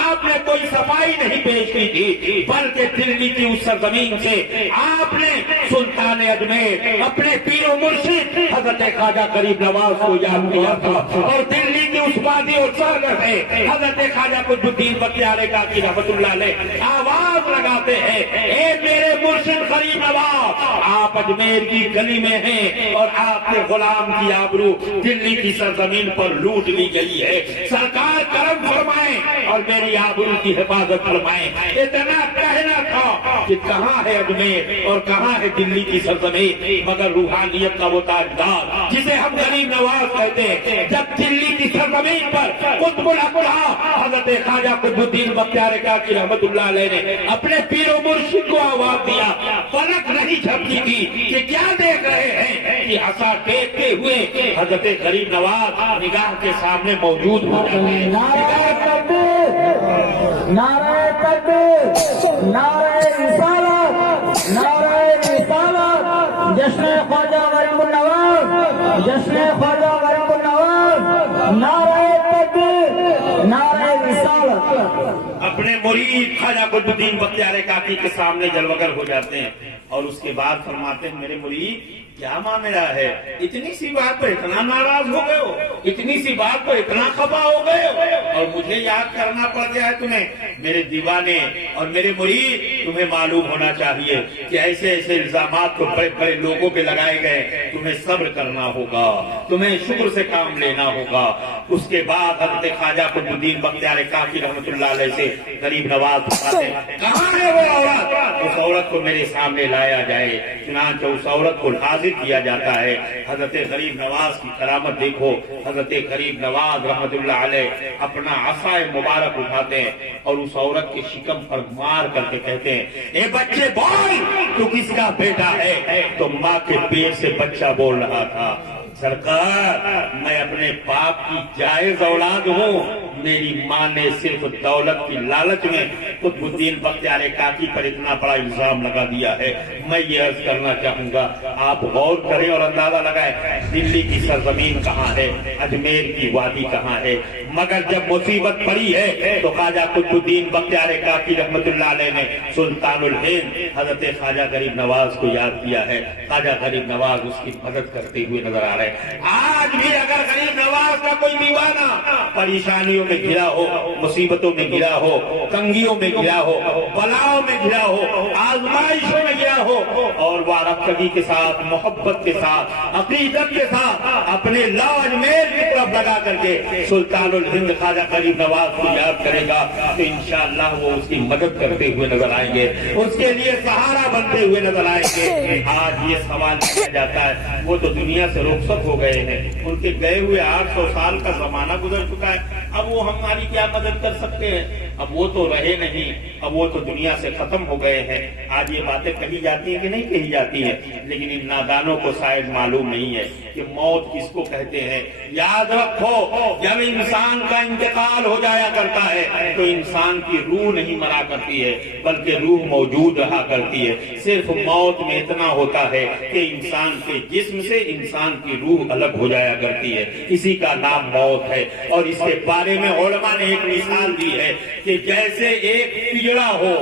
آپ نے کوئی صفائی نہیں پیش کی تھی، بلکہ دلی کی اس سرزمین سے آپ نے سلطان اجمیر اپنے پیر و مرشد حضرت خواجہ غریب نواز کو یاد کیا تھا، اور دلی کی اس وادی اور سرگر میں حضرت خواجہ قطب الدین بختیار کاکی رحمت اللہ علیہ آواز لگاتے ہیں اے میرے مرشد غریب نواز، آپ اجمیر کی گلی میں ہیں اور آپ کے غلام کی آبرو دلی کی سرزمین پر لوٹ لی گئی ہے، سرکار کرم فرمائیں اور میری آبرو کی حفاظت فرمائیں۔ اتنا کہنا تھا کہ کہاں ہے اجمیر اور کہاں ہے دلی کی سرزمین، مگر روحانیت کا وہ تاجدار جسے ہم غریب نواز کہتے ہیں، جب دلی کی سرزمین پر قطب الاقطاب حضرت خواجہ قطب الدین بختیار کاکی رحمت اللہ علیہ نے اپنے پیر و مرشد کو آواز دیا، پلک نہیں جھپکی تھی کہ کیا دیکھ رہے ہیں کہ عصا ٹیکتے ہوئے حضرت غریب نواز نگاہ کے سامنے موجود ہو جاتے ہیں۔ نعرہ تکبیر، نعرہ تکبیر، نعرہ رسالت، نعرہ رسالت، جشن خواجہ غریب النواز، جشن خواجہ غریب النواز، نعرہ تکبیر، نعرہ رسالت۔ اپنے مرید خواجہ قطب الدین بختیار کاکی کے سامنے جلوگر ہو جاتے ہیں اور اس کے بعد فرماتے ہیں میرے مرید کیا معاملہ ہے، اتنی سی بات پر اتنا ناراض ہو گئے ہو، اتنی سی بات پر اتنا خفا ہو گئے ہو، اور مجھے یاد کرنا پڑ گیا ہے تمہیں، میرے دیوانے اور میرے مرید، تمہیں معلوم ہونا چاہیے کہ ایسے ایسے الزامات تو بڑے بڑے لوگوں پہ لگائے گئے، تمہیں صبر کرنا ہوگا، تمہیں شکر سے کام لینا ہوگا۔ اس کے بعد حضرت خواجہ قطب الدین بختیار کاکی رحمت اللہ علیہ سے غریب نواز پوچھتے ہیں کہاں ہے وہ عورت، اس عورت کو میرے سامنے لایا جائے۔ چنانچہ اس عورت کو حاضر کیا جاتا ہے۔ حضرت غریب نواز کی کرامت دیکھو، حضرت غریب نواز رحمت اللہ علیہ اپنا عصائے مبارک اٹھاتے ہیں اور اس عورت کے شکم پر مار کر کے کہتے ہیں اے بچے بول، تو کس کا بیٹا ہے؟ تو ماں کے پیٹ سے بچہ بول رہا تھا سرکار میں اپنے باپ کی جائز اولاد ہوں، میری ماں نے صرف دولت کی لالچ میں قطب الدین بختیار کاکی پر اتنا بڑا الزام لگا دیا ہے، میں یہ عرض کرنا چاہوں گا آپ غور کریں اور اندازہ لگائیں دلی کی سرزمین کہاں ہے، اجمیر کی وادی کہاں ہے، مگر جب مصیبت پڑی ہے تو خواجہ قطب الدین بختیار کاکی رحمت اللہ علیہ نے سلطان الہند حضرت خواجہ غریب نواز کو یاد کیا ہے۔ خواجہ غریب نواز اس کی مدد کرتے ہوئے نظر آ رہے ہیں۔ آج بھی اگر غریب نواز کا کوئی دیوانہ پریشانیوں میں گھرا ہو، مصیبتوں میں گھرا ہو، تنگیوں میں گھرا ہو، بلاؤں میں گھرا ہو، آزمائشوں میں گھرا ہو، اور وہ رفتگی کے ساتھ، محبت کے ساتھ، عقیدت کے ساتھ اپنے لا اجمیر کی طرف لگا کر کے سلطان الہند خواجہ غریب نواز کو یاد کرے گا تو انشاءاللہ وہ اس کی مدد کرتے ہوئے نظر آئیں گے، اس کے لیے سہارا بنتے ہوئے نظر آئیں گے۔ آج یہ سوال کیا جاتا ہے وہ تو دنیا سے رخصت ہو گئے ہیں، ان کے گئے ہوئے 800 سال کا زمانہ گزر چکا ہے، اب وہ ہماری کیا مدد کر سکتے ہیں؟ اب وہ تو رہے نہیں، اب وہ تو دنیا سے ختم ہو گئے ہیں۔ آج یہ باتیں کہی جاتی ہیں کہ نہیں کہی جاتی ہیں، لیکن ان نادانوں کو شاید معلوم نہیں ہے کہ موت کس کو کہتے ہیں۔ یاد رکھو جب انسان کا انتقال ہو جایا کرتا ہے تو انسان کی روح نہیں مرا کرتی ہے بلکہ روح موجود رہا کرتی ہے۔ صرف موت میں اتنا ہوتا ہے کہ انسان کے جسم سے انسان کی روح الگ ہو جایا کرتی ہے، اسی کا نام موت ہے۔ اور اس کے بارے میں علماء نے ایک مثال دی ہے کہ جیسے ایک پجڑا ہو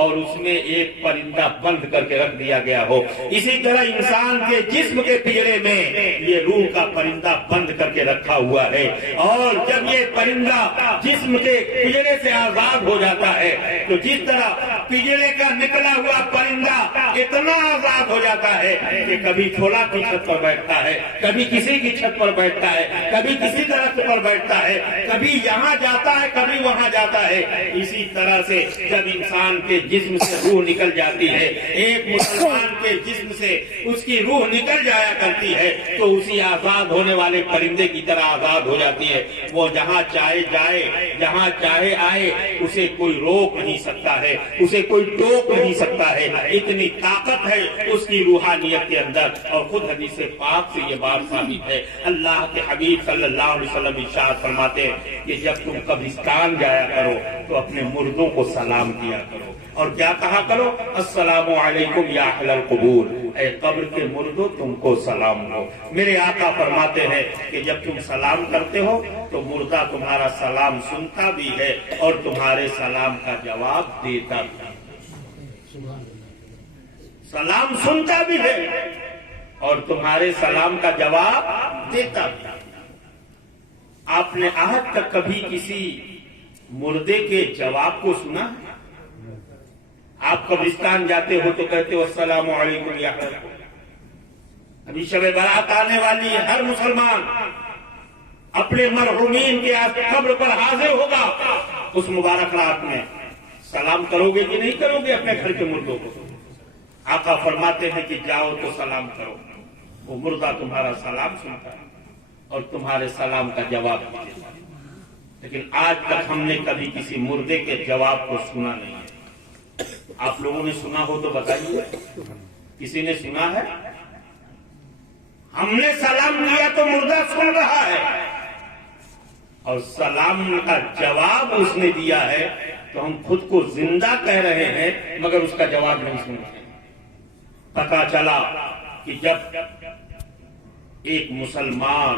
اور اس میں ایک پرندہ بند کر کے رکھ دیا گیا ہو، اسی طرح انسان کے جسم کے پجڑے میں یہ روح کا پرندہ بند کر کے رکھا ہوا ہے، اور جب یہ پرندہ جسم کے پجڑے سے آزاد ہو جاتا ہے تو جس طرح پجڑے کا نکلا ہوا پرندہ اتنا آزاد ہو جاتا ہے کہ کبھی چھولا کی چھت پر بیٹھتا ہے، کبھی کسی کی چھت پر بیٹھتا ہے، کبھی کسی درخت پر بیٹھتا ہے، کبھی یہاں جاتا ہے، کبھی وہاں جاتا ہے۔ اسی طرح سے جب انسان کے جسم سے روح نکل جاتی ہے، ایک مسلمان کے جسم سے اس کی روح نکل جایا کرتی ہے تو اسی آزاد ہونے والے پرندے کی طرح آزاد ہو جاتی ہے۔ وہ جہاں چاہے جائے، جہاں چاہے آئے، اسے کوئی روک نہیں سکتا ہے، اسے کوئی ٹوک نہیں سکتا ہے، اتنی طاقت ہے اس کی روحانیت کے اندر۔ اور خود حدیث پاک سے یہ بات ثابت ہے، اللہ کے حبیب صلی اللہ علیہ وسلم ارشاد فرماتے ہیں کہ جب تم قبرستان جایا کرو تو اپنے مردوں کو سلام کیا کرو، اور کیا کہا کرو؟ السلام علیکم یا اہل القبور، اے قبر کے مردوں تم کو سلام ہو۔ میرے آقا فرماتے ہیں کہ جب تم سلام کرتے ہو تو مردہ تمہارا سلام سنتا بھی ہے اور تمہارے سلام کا جواب دیتا بھی ہے۔ سلام سنتا بھی ہے اور تمہارے سلام کا جواب دیتا بھی ہے۔ آپ نے آج تک کبھی کسی مردے کے جواب کو سنا؟ آپ قبرستان جاتے ہو تو کہتے ہو السلام علیکم یا اہل۔ ابھی شب برات آنے والی ہے، ہر مسلمان اپنے مرحومین کے قبر پر حاضر ہوگا، اس مبارک رات میں سلام کرو گے کہ نہیں کرو گے اپنے گھر کے مردوں کو؟ آقا فرماتے ہیں کہ جاؤ تو سلام کرو، وہ مردہ تمہارا سلام سنتا ہے اور تمہارے سلام کا جواب دیتا ہے۔ لیکن آج تک ہم نے کبھی کسی مردے کے جواب کو سنا نہیں ہے۔ آپ لوگوں نے سنا ہو تو بتائیے، کسی نے سنا ہے؟ ہم نے سلام کیا تو مردہ سن رہا ہے اور سلام کا جواب اس نے دیا ہے تو ہم خود کو زندہ کہہ رہے ہیں مگر اس کا جواب نہیں سنتے۔ پتا چلا کہ جب ایک مسلمان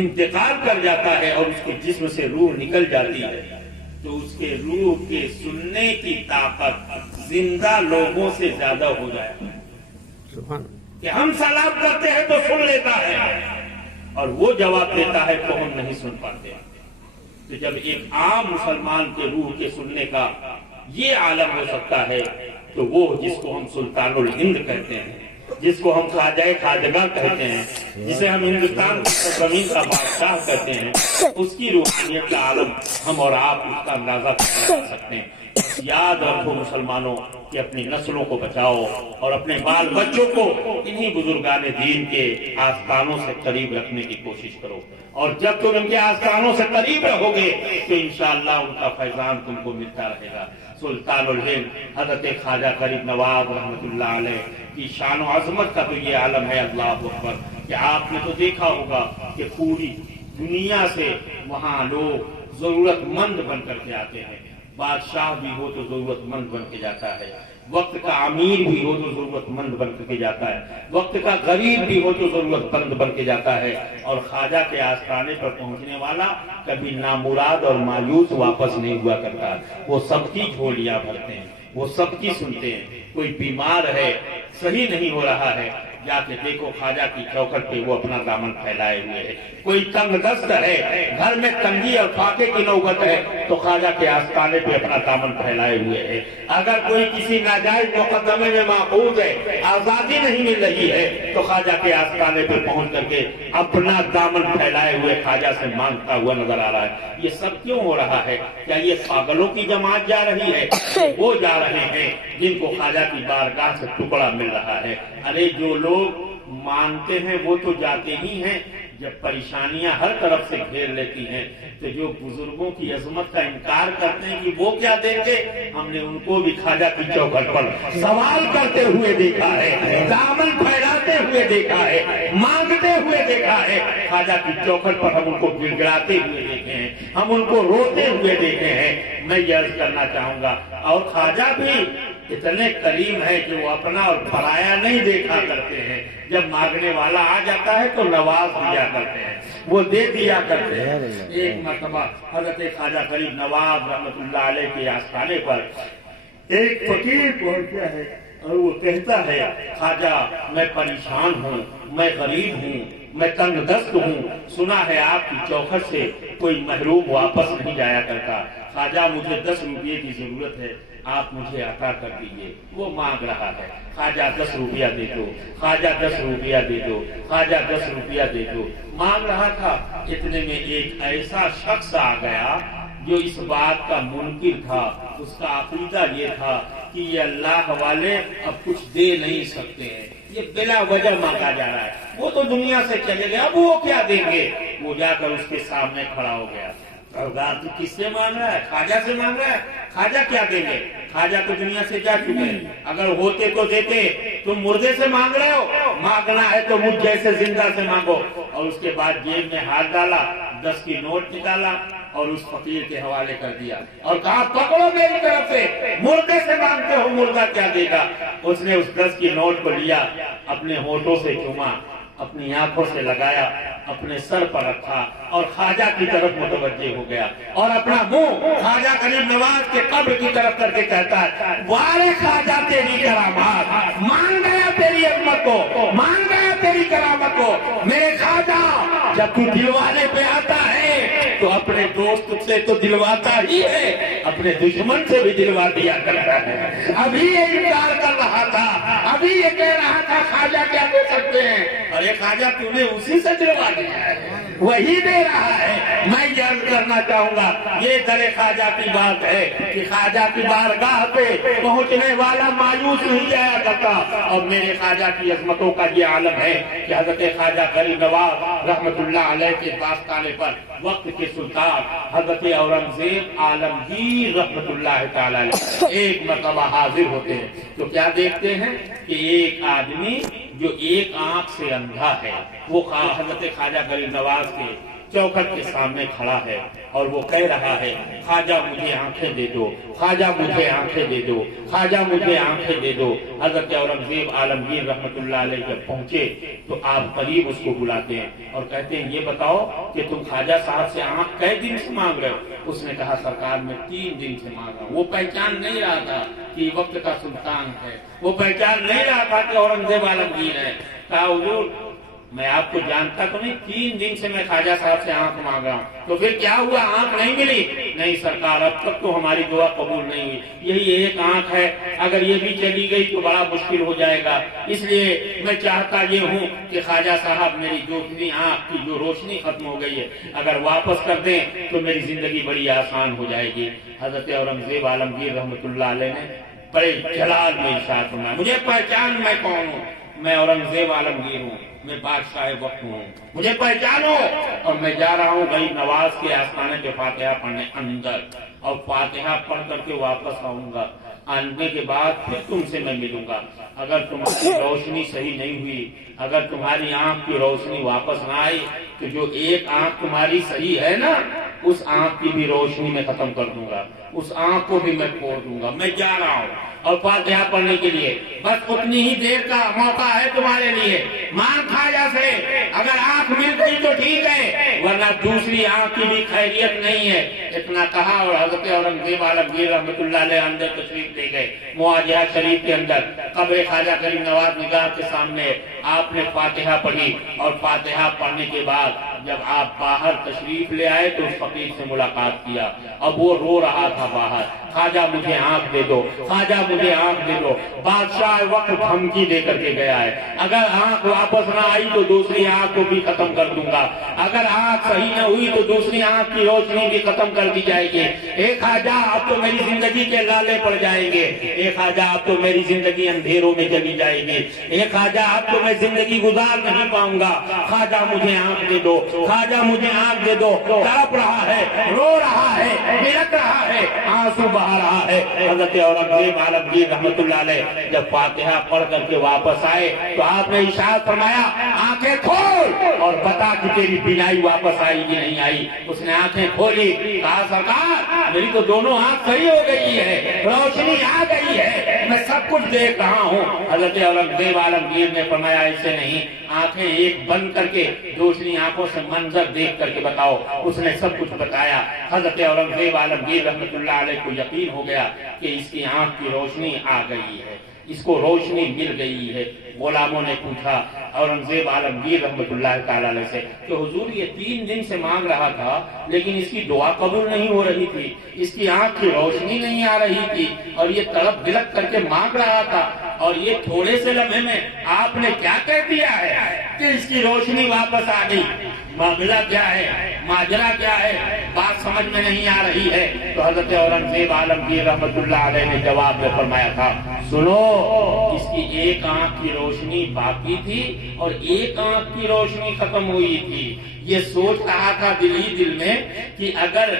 انتقال کر جاتا ہے اور اس کے جسم سے روح نکل جاتی ہے تو اس کے روح کے سننے کی طاقت زندہ لوگوں سے زیادہ ہو جائے کہ ہم سلام کرتے ہیں تو سن لیتا ہے اور وہ جواب دیتا ہے تو ہم نہیں سن پاتے۔ تو جب ایک عام مسلمان کے روح کے سننے کا یہ عالم ہو سکتا ہے تو وہ جس کو ہم سلطان الہند کہتے ہیں، جس کو ہم خواجہ خواجگاں کہتے ہیں، جسے ہم ہندوستان کی زمین کا بادشاہ کہتے ہیں، اس کی روحانیت کا عالم ہم اور آپ اس کا اندازہ کر سکتے ہیں۔ یاد رکھو مسلمانوں کہ اپنی نسلوں کو بچاؤ اور اپنے بال بچوں کو انہی بزرگان دین کے آستانوں سے قریب رکھنے کی کوشش کرو، اور جب تم ان کے آستانوں سے قریب رہو گے تو انشاءاللہ ان کا فیضان تم کو ملتا رہے گا۔ سلطان الہند حضرت خواجہ غریب نواز رحمت اللہ علیہ کی شان و عظمت کا تو یہ عالم ہے، اللہ اکبر، کہ آپ نے تو دیکھا ہوگا کہ پوری دنیا سے وہاں لوگ ضرورت مند بن کر کے آتے ہیں۔ بادشاہ بھی ہو تو ضرورت مند بن کے جاتا ہے، وقت کا امیر بھی ہو تو ضرورت مند بن کے جاتا ہے، وقت کا غریب بھی ہو تو ضرورت مند بن کے جاتا ہے، اور خواجہ کے آستانے پر پہنچنے والا کبھی نامراد اور مایوس واپس نہیں ہوا کرتا۔ وہ سب کی جھولیاں بھرتے ہیں، وہ سب کی سنتے ہیں۔ کوئی بیمار ہے، صحیح نہیں ہو رہا ہے، جا کے دیکھو خواجہ کی چوکھٹ پہ وہ اپنا دامن پھیلائے ہوئے ہے۔ کوئی تنگ دست ہے، گھر میں تنگی اور فاقے کی نوبت ہے، تو خواجہ کے آستانے پہ اپنا دامن پھیلائے ہوئے ہے۔ اگر کوئی کسی ناجائز مقدمے میں ماخوذ ہے، آزادی نہیں مل رہی ہے، تو خواجہ کے آستانے پہ پہنچ کر کے اپنا دامن پھیلائے ہوئے خواجہ سے مانگتا ہوا نظر آ رہا ہے۔ یہ سب کیوں ہو رہا ہے؟ کیا یہ پاگلوں کی جماعت جا رہی ہے؟ وہ جا رہے ہیں جن کو خواجہ کی بارگاہ سے ٹکڑا مل رہا ہے۔ ارے جو لوگ مانتے ہیں وہ تو جاتے ہی ہیں، جب پریشانیاں ہر طرف سے گھیر لیتی ہیں تو جو بزرگوں کی عظمت کا انکار کرتے ہیں کہ وہ کیا دیں گے، ہم نے ان کو بھی خواجہ کی چوکھٹ پر سوال کرتے ہوئے دیکھا ہے، دامن پھیلاتے ہوئے دیکھا ہے، مانگتے ہوئے دیکھا ہے۔ خواجہ کی چوکھٹ پر ہم ان کو گڑ گڑاتے ہوئے دیکھے ہیں، ہم ان کو روتے ہوئے دیکھے ہیں۔ میں یہ عرض کرنا چاہوں گا، اور خواجہ بھی اتنے کریم ہے کہ وہ اپنا اور پرایا نہیں دیکھا کرتے ہیں۔ جب مانگنے والا آ جاتا ہے تو نواز دیا کرتے ہیں، وہ دے دیا کرتے ہیں۔ ایک مرتبہ حضرت خواجہ غریب نواز رحمت اللہ علیہ کے آستانے پر ایک فقیر پہنچا ہے اور وہ کہتا ہے، خواجہ میں پریشان ہوں، میں غریب ہوں، میں تنگ دست ہوں، سنا ہے آپ کی چوکھٹ سے کوئی محروم واپس نہیں جایا کرتا، خواجہ مجھے 10 روپے کی ضرورت ہے، آپ مجھے عطا کر دیجئے۔ وہ مانگ رہا ہے، خواجہ 10 روپیہ دے دو، خواجہ 10 روپیہ دے دو، خواجہ 10 روپیہ دے دو۔ مانگ رہا تھا، اتنے میں ایک ایسا شخص آ گیا جو اس بات کا منکر تھا، اس کا عقیدہ یہ تھا کہ یہ اللہ والے اب کچھ دے نہیں سکتے ہیں، یہ بلا وجہ مانگا جا رہا ہے، وہ تو دنیا سے چلے گئے، اب وہ کیا دیں گے؟ وہ جا کر اس کے سامنے کھڑا ہو گیا اور کہا، تو کس سے مانگ رہا ہے؟ خواجہ سے مانگ رہا ہے، خواجہ کیا دیں گے؟ خواجہ تو دنیا سے جا چکے ہیں، اگر ہوتے تو دیتے، تم مردے سے مانگ رہے ہو، مانگنا ہے تو مجھ جیسے زندہ سے مانگو۔ اور اس کے بعد جیب میں ہاتھ ڈالا، 10 کی نوٹ نکالا اور اس فقیر کے حوالے کر دیا اور کہا، پکڑو میری طرف سے، مردے سے مانگتے ہو، مردہ کیا دے گا؟ اس نے اس 10 کی نوٹ کو لیا، اپنے ہونٹوں سے چوما، اپنی آنکھوں سے لگایا، اپنے سر پر رکھا اور خواجہ کی طرف متوجہ ہو گیا اور اپنا منہ خواجہ غریب نواز کے قبر کی طرف کر کے کہتا ہے، وارے خواجہ تیری کرامات، مان گیا تیری عظمت کو، مان گیا تیری کرامت کو۔ میرے خواجہ جب تو دلوانے پہ آتا ہے تو اپنے دوست سے تو دلواتا ہی ہے، اپنے دشمن سے بھی دلوا دیا کرتا ہے۔ ابھی یہ انکار کر رہا تھا، ابھی یہ کہہ رہا تھا خواجہ کیا دے سکتے ہیں، ارے خواجہ تم نے اسی سے دلوا دیا ہے، وہی دے رہا ہے۔ میں یہ عرض کرنا چاہوں گا، یہ در خواجہ کی بات ہے کہ خواجہ کی بارگاہ پہ پہنچنے والا مایوس نہیں جایا کرتا۔ اور میرے خواجہ کی عظمتوں کا یہ عالم ہے کہ حضرت خواجہ غریب نواز رحمت اللہ علیہ کے آستانے پر وقت کے سلطان حضرت اورنگزیب عالمگیر رحمت اللہ تعالی علیہ ایک مرتبہ حاضر ہوتے ہیں تو کیا دیکھتے ہیں کہ ایک آدمی جو ایک آنکھ سے اندھا ہے وہ حضرت خواجہ غریب نواز کے چوکھٹ کے سامنے کھڑا ہے اور وہ کہہ رہا ہے، خواجہ مجھے آنکھیں دے دو، خواجہ مجھے آنکھیں دے دو، خواجہ مجھے آنکھیں دے دو۔ حضرت اورنگزیب عالمگیر رحمت اللہ علیہ جب پہنچے تو آپ قریب اس کو بلاتے ہیں اور کہتے ہیں، یہ بتاؤ کہ تم خواجہ صاحب سے آنکھ کئے دن سے مانگ رہے ہو؟ اس نے کہا، سرکار میں 3 دن سے مانگ رہا ہوں۔ وہ پہچان نہیں رہا تھا کہ وقت کا سلطان ہے، وہ پہچان نہیں رہا تھا کہ اورنگزیب عالمگیر ہے۔ کہا، حضور میں آپ کو جانتا تو نہیں، 3 دن سے میں خواجہ صاحب سے آنکھ مانگ رہا ہوں۔ تو پھر کیا ہوا، آنکھ نہیں ملی؟ نہیں سرکار، اب تک تو ہماری دعا قبول نہیں ہوئی، یہی ایک آنکھ ہے، اگر یہ بھی چلی گئی تو بڑا مشکل ہو جائے گا، اس لیے میں چاہتا یہ ہوں کہ خواجہ صاحب میری دوسری آنکھ کی جو روشنی ختم ہو گئی ہے اگر واپس کر دیں تو میری زندگی بڑی آسان ہو جائے گی۔ حضرت اورنگزیب عالمگیر رحمت اللہ علیہ نے بڑے جلال میں ارشاد فرمایا، مجھے پہچان میں کون ہوں، میں اورنگزیب عالمگیر ہوں، میں بادشاہ وقت ہوں، مجھے پہچانو۔ اور میں جا رہا ہوں غریب نواز کے آستانے پہ فاتحہ پڑھنے اندر، اور فاتحہ پڑھ کر کے واپس آؤں گا، آنے کے بعد پھر تم سے میں ملوں گا۔ اگر تمہاری روشنی صحیح نہیں ہوئی، اگر تمہاری آنکھ کی روشنی واپس نہ آئی تو جو ایک آنکھ تمہاری صحیح ہے نا، اس آنکھ کی بھی روشنی میں ختم کر دوں گا۔ اس آنکھ کو بھی میں پھوڑ دوں گا. میں جا رہا ہوں اور فاتحہ پڑھنے کے لیے بس اتنی ہی دیر کا موقع ہے تمہارے لیے. مانگ خواجہ سے اگر آنکھ مل گئی تو ٹھیک ہے ورنہ دوسری آنکھ کی بھی خیریت نہیں ہے. اتنا کہا اور حضرت اورنگزیب عالمگیر رحمۃ اللہ علیہ اندر تشریف لے گئے. مواجہہ شریف کے اندر قبر خواجہ کریم نواز نگار کے سامنے آپ نے فاتحہ پڑھی اور فاتحہ پڑھنے کے بعد جب آپ باہر تشریف لے آئے تو اس فقیر سے ملاقات کیا. اب وہ رو رہا تھا باہر, خواجہ مجھے آنکھ دے دو, خواجہ مجھے آنکھ دے دو. بادشاہ وقت دھمکی دے کر کے گیا ہے, اگر آنکھ واپس نہ آئی تو دوسری آنکھ کو بھی ختم کر دوں گا, اگر آنکھ صحیح نہ ہوئی تو دوسری آنکھ کی روشنی بھی ختم کر دی جائے گی. اے خواجہ اب تو میری زندگی کے لالے پڑ جائیں گے, اے خواجہ اب تو میری زندگی اندھیروں میں چلی جائے گی, اے خواجہ اب تو میں زندگی گزار نہیں پاؤں گا, خواجہ مجھے آنکھ دے دو, خواجہ مجھے آنکھ دے دو. تڑپ رہا ہے, رو رہا ہے, بلک رہا ہے, آنسو بہا رہا ہے. حضرت اورنگزیب عالمگیر رحمۃ اللہ علیہ جب فاتحہ پڑھ کر کے واپس آئے تو آپ نے ارشاد فرمایا آنکھیں کھول اور بتا کہ تیری بینائی واپس آئی کہ نہیں آئی. اس نے آنکھیں کھولی, کہا سرکار میری تو دونوں آنکھ صحیح ہو گئی ہے, روشنی آ گئی ہے, میں سب کچھ دیکھ رہا ہوں. حضرت اورنگزیب عالمگیر نے فرمایا ایسے نہیں, آنکھیں ایک بند کر کے دوسری آنکھوں سے منظر دیکھ کر کے بتاؤ. اس نے سب کچھ بتایا. حضرت اورنگزیب عالمگیر رحمۃ اللہ علیہ کو یقین ہو گیا کہ اس کی آنکھ کی روشنی آ گئی ہے, اس کو روشنی مل گئی ہے. غلاموں نے پوچھا اورنگزیب عالمگیر رحمۃ اللہ تعالی علیہ سے کہ حضور یہ 3 دن سے مانگ رہا تھا لیکن اس کی دعا قبول نہیں ہو رہی تھی, اس کی آنکھ کی روشنی نہیں آ رہی تھی اور یہ تڑپ بلک کر کے مانگ رہا تھا, اور یہ تھوڑے سے لمحے میں آپ نے کیا کہہ دیا ہے کہ اس کی روشنی واپس آ گئی. معاملہ کیا ہے, ماجرا کیا ہے, بات سمجھ میں نہیں آ رہی ہے. تو حضرت اورنگزیب عالمگیر رحمۃ اللہ علیہ نے جواب میں فرمایا تھا سنو, اس کی ایک آنکھ کی روشنی باقی تھی اور ایک آنکھ کی روشنی ختم ہوئی تھی. یہ سوچ رہا تھا دل ہی دل میں کہ اگر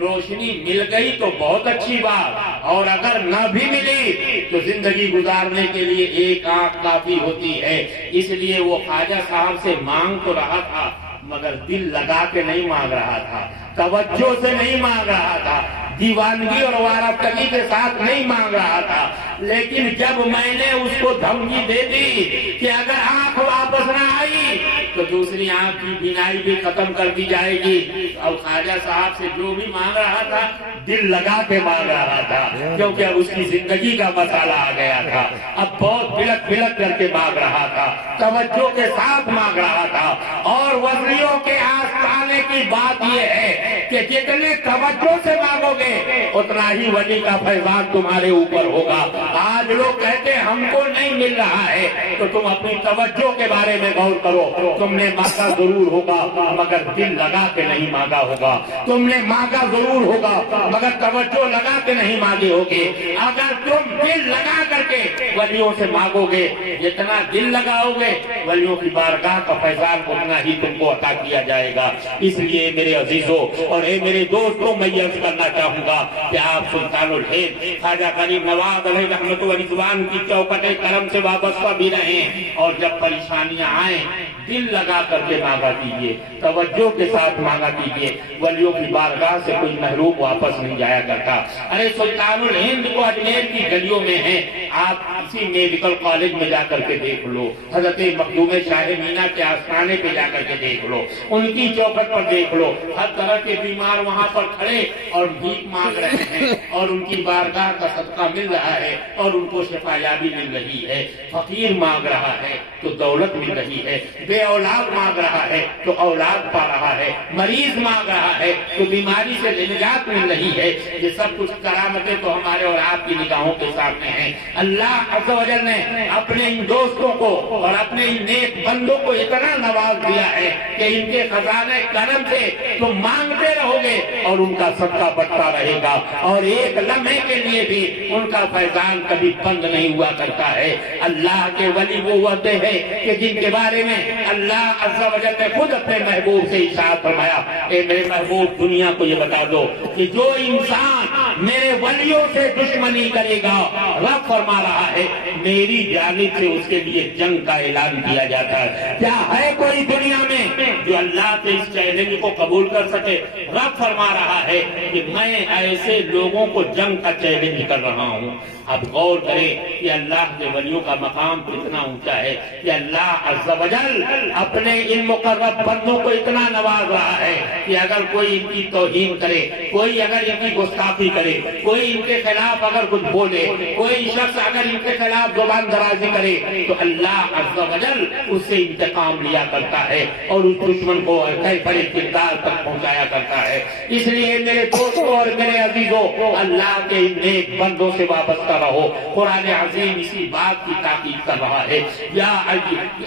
روشنی مل گئی تو بہت اچھی بات, اور اگر نہ بھی ملی تو زندگی گزارنے کے لیے ایک آنکھ کافی ہوتی ہے. اس لیے وہ خواجہ صاحب سے مانگ تو رہا تھا مگر دل لگا کے نہیں مانگ رہا تھا, توجہ سے نہیں مانگ رہا تھا, دیوانگی اور وارفتگی کے ساتھ نہیں مانگ رہا تھا. لیکن جب میں نے اس کو دھمکی دے دی کہ اگر آنکھ واپس نہ آئی تو دوسری آنکھ کی بینائی بھی ختم کر دی جائے گی, اب خواجہ صاحب سے جو بھی مانگ رہا تھا دل لگا کے مانگ رہا تھا کیونکہ اب اس کی زندگی کا مسئلہ آ گیا تھا. اب بہت بلک بلک کر کے مانگ رہا تھا, توجہ کے ساتھ مانگ رہا تھا. اور وزیروں کے آستانے کی بات یہ ہے کہ جتنے توجہ سے مانگو گے اتنا ہی ولی کا فیضان تمہارے اوپر ہوگا. آج لوگ کہتے ہم کو نہیں مل رہا ہے تو تم اپنی توجہ کے بارے میں غور کرو. تم نے مانگا ضرور ہوگا مگر دل لگا کے نہیں مانگا ہوگا, تم نے مانگا ضرور ہوگا مگر توجہ لگا کے نہیں مانگے ہوگے. اگر تم دل لگا کر کے ولیوں سے مانگو گے, جتنا دل لگاؤ گے ولیوں کی بارگاہ کا فیضان اتنا ہی تم کو عطا کیا جائے گا. اس لیے میرے عزیزوں اور اے میرے دوستوں میں یہ عرض کرنا چاہوں گا کہ آپ سلطان الہند خواجہ کریم نواز علیہ رحمت و رضوان کی چوکٹ کرم سے وابستہ بھی رہیں, اور جب پریشانیاں آئیں دل لگا کر کے مانگا کیجیے, توجہ کے ساتھ مانگا کیجیے. ولیوں کی بارگاہ سے کوئی محروم واپس نہیں جایا کرتا. ارے سلطان الہند کو اجمیر کی گلیوں میں ہے, آپ اسی میڈیکل کالج میں جا کر کے دیکھ لو, حضرت مخدوم شاہ مینا کے آستانے پہ جا کر کے دیکھ لو, ان کی چوکٹ پر دیکھ لو, ہر طرح کے بیمار وہاں پر کھڑے اور بھیک مانگ رہے ہیں اور ان کی بارگاہ کا صدقہ مل رہا ہے اور ان کو شفا یابی مل رہی ہے. فقیر مانگ رہا ہے تو دولت مل رہی ہے, بے اولاد مانگ رہا ہے تو اولاد پا رہا ہے, مریض مانگ رہا ہے تو بیماری سے نجات مل رہی ہے. یہ سب کچھ کرامتیں تو ہمارے اور آپ کی نگاہوں کے سامنے ہیں. اللہ عز و جل نے اپنے ان دوستوں کو اور اپنے ان نیک بندوں کو اتنا نواز دیا ہے کہ ان کے خزانے کرم سے تم مانگتے رہو گے اور ان کا صدقہ بڑھتا رہے گا, اور ایک لمحے کے لیے بھی ان کا فیضان کبھی بند نہیں ہوا کرتا ہے. اللہ کے ولی وہ ہوتے ہیں کہ جن کے بارے میں اللہ عز و جل نے خود اپنے محبوب سے ارشاد فرمایا, اے میرے محبوب دنیا کو یہ بتا دو کہ جو انسان میرے ولیوں سے دشمنی کرے گا، رب فرما رہا ہے میری جانب سے اس کے لیے جنگ کا اعلان کیا جاتا ہے۔ کیا ہے کوئی دنیا میں جو اللہ کے اس چیلنج کو قبول کر سکے؟ رب فرما رہا ہے کہ میں ایسے لوگوں کو جنگ کا چیلنج کر رہا ہوں۔ اب غور کریں کہ اللہ کے ولیوں کا مقام کتنا اونچا ہے کہ اللہ عز و جل اپنے ان مقرب بندوں کو اتنا نواز رہا ہے کہ اگر کوئی ان کی توہین کرے، کوئی اگر ان کی گستاخی کرے، کوئی ان کے خلاف اگر کچھ بولے، کوئی شخص اگر ان کے خلاف زبان درازی کرے تو اللہ عز و جل اس سے انتقام لیا کرتا ہے اور اس دشمن کو کئی بڑے کردار تک پہنچایا کرتا ہے۔ اس لیے میرے دوستوں اور میرے عزیزوں، اللہ کے ان نیک بندوں سے وابستہ رہو۔ قرآن عظیم اسی بات کی تاکید کر رہا ہے، یا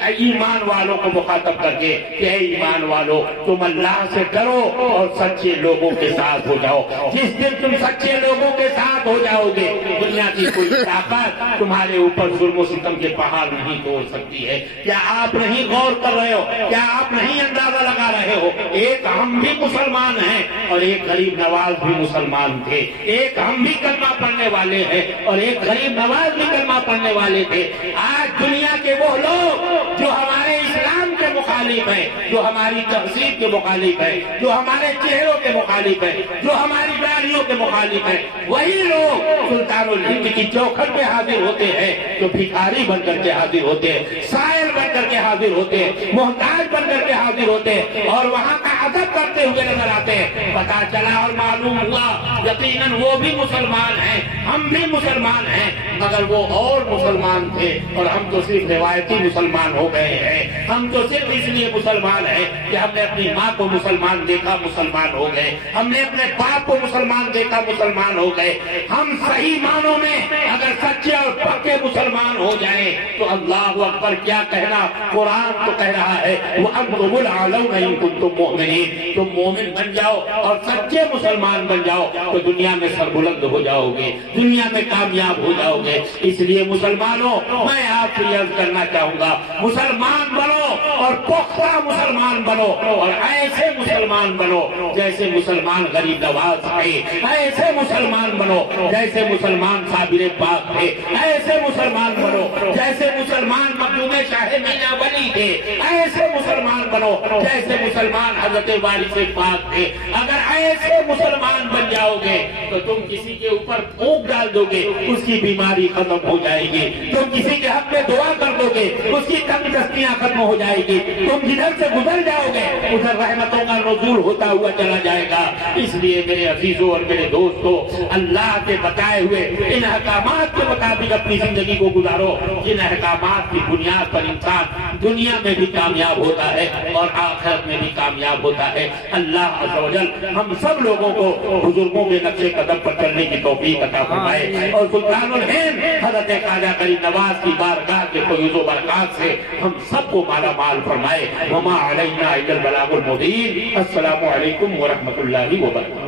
ایمان والوں کو مخاطب کر کے کہ اے ایمان والو تم اللہ سے ڈرو اور سچے لوگوں کے ساتھ ہو جاؤ۔ جس دن تم سچے لوگوں کے ساتھ ہو جاؤ گے، دنیا کی کوئی طاقت تمہارے اوپر ظلم و ستم کے پہاڑ نہیں توڑ سکتی ہے۔ کیا آپ نہیں غور کر رہے ہو؟ کیا آپ نہیں اندازہ لگا رہے ہو؟ ایک ہم بھی مسلمان ہیں اور ایک غریب نواز بھی مسلمان تھے، ایک ہم بھی کلمہ پڑھنے والے ہیں اور ایک غریب نواز بھی کلمہ پڑھنے والے تھے۔ آج دنیا کے وہ لوگ جو ہمارے اسلام کے مخالف ہیں، جو ہماری تہذیب کے مخالف ہیں، جو ہمارے چہروں کے مخالف ہیں، جو ہماری گاڑیوں کے مخالف ہیں، وہی لوگ سلطان الہند کی چوکھٹ پہ حاضر ہوتے ہیں تو بھکاری بن کر کے حاضر ہوتے ہیں، سائل بن کر کے حاضر ہوتے ہیں، محتاج بن کر کے حاضر ہوتے ہیں اور وہاں کا ادب کرتے ہوئے نظر آتے ہیں۔ پتا چلا اور معلوم ہوا یقیناً وہ بھی مسلمان ہیں، ہم بھی مسلمان ہیں، مگر وہ اور مسلمان تھے اور ہم تو صرف روایتی مسلمان ہو گئے ہیں۔ ہم تو صرف اس لیے مسلمان ہیں کہ ہم نے اپنی ماں کو مسلمان دیکھا، مسلمان ہو گئے، ہم نے اپنے باپ کو مسلمان دیکھا، مسلمان ہو گئے۔ ہم صحیح معنوں میں اگر سچے اور پکے مسلمان ہو جائیں تو اللہ اکبر کیا کہنا، قرآن تو کہہ رہا ہے وَأَنْتُمُ الْأَعْلَوْنَ إِن كُنتُم مُؤْمِنِينَ، تم مومن بن جاؤ اور سچے مسلمان بن جاؤ تو دنیا میں سربلند ہو جاؤ گے، دنیا میں کامیاب ہو جاؤ گے۔ اس لیے مسلمانوں میں آپ سے عرض کرنا چاہوں گا، مسلمان بنو اور پختہ مسلمان بنو اور ایسے مسلمان بنو جیسے مسلمان غریب نواز تھے، ایسے مسلمان بنو جیسے مسلمان صابر پاک تھے، ایسے مسلمان بنو جیسے مسلمان مخدوم شاہ میاں ولی تھے، ایسے مسلمان بنو جیسے مسلمان حضرت وارث پاک تھے۔ اگر ایسے مسلمان بن جاؤ گے تو تم کسی کے اوپر پھونک ڈال دو گے، اس کی بیماری ختم ہو جائے گی، تم کسی کے حق میں دعا کر دو گے، اس کی تنگ دستیاں ختم ہو جائے گی، تم جدھر سے گزر جاؤ گے ادھر رحمتوں کا نزول ہوتا ہوا چلا جائے گا۔ اس لیے میرے عزیزوں اور میرے دوستوں، اللہ کے بتائے ہوئے ان احکامات کے مطابق اپنی زندگی کو گزارو، جن احکامات کی بنیاد پر انسان دنیا میں بھی کامیاب ہوتا ہے اور آخرت میں بھی کامیاب ہوتا ہے۔ اللہ عز و جل ہم سب لوگوں کو بزرگوں کے نقشے قدم پر چلنے کی توفیق عطا فرمائے اور سلطان الہند حضرت خواجہ غریب نواز کی بارگاہ کے فیض و برکات سے ہم سب کو مالا مال فرمائے۔ وما علینا الا البلاغ المبین۔ السلام علیکم ورحمۃ اللہ وبرکاتہ۔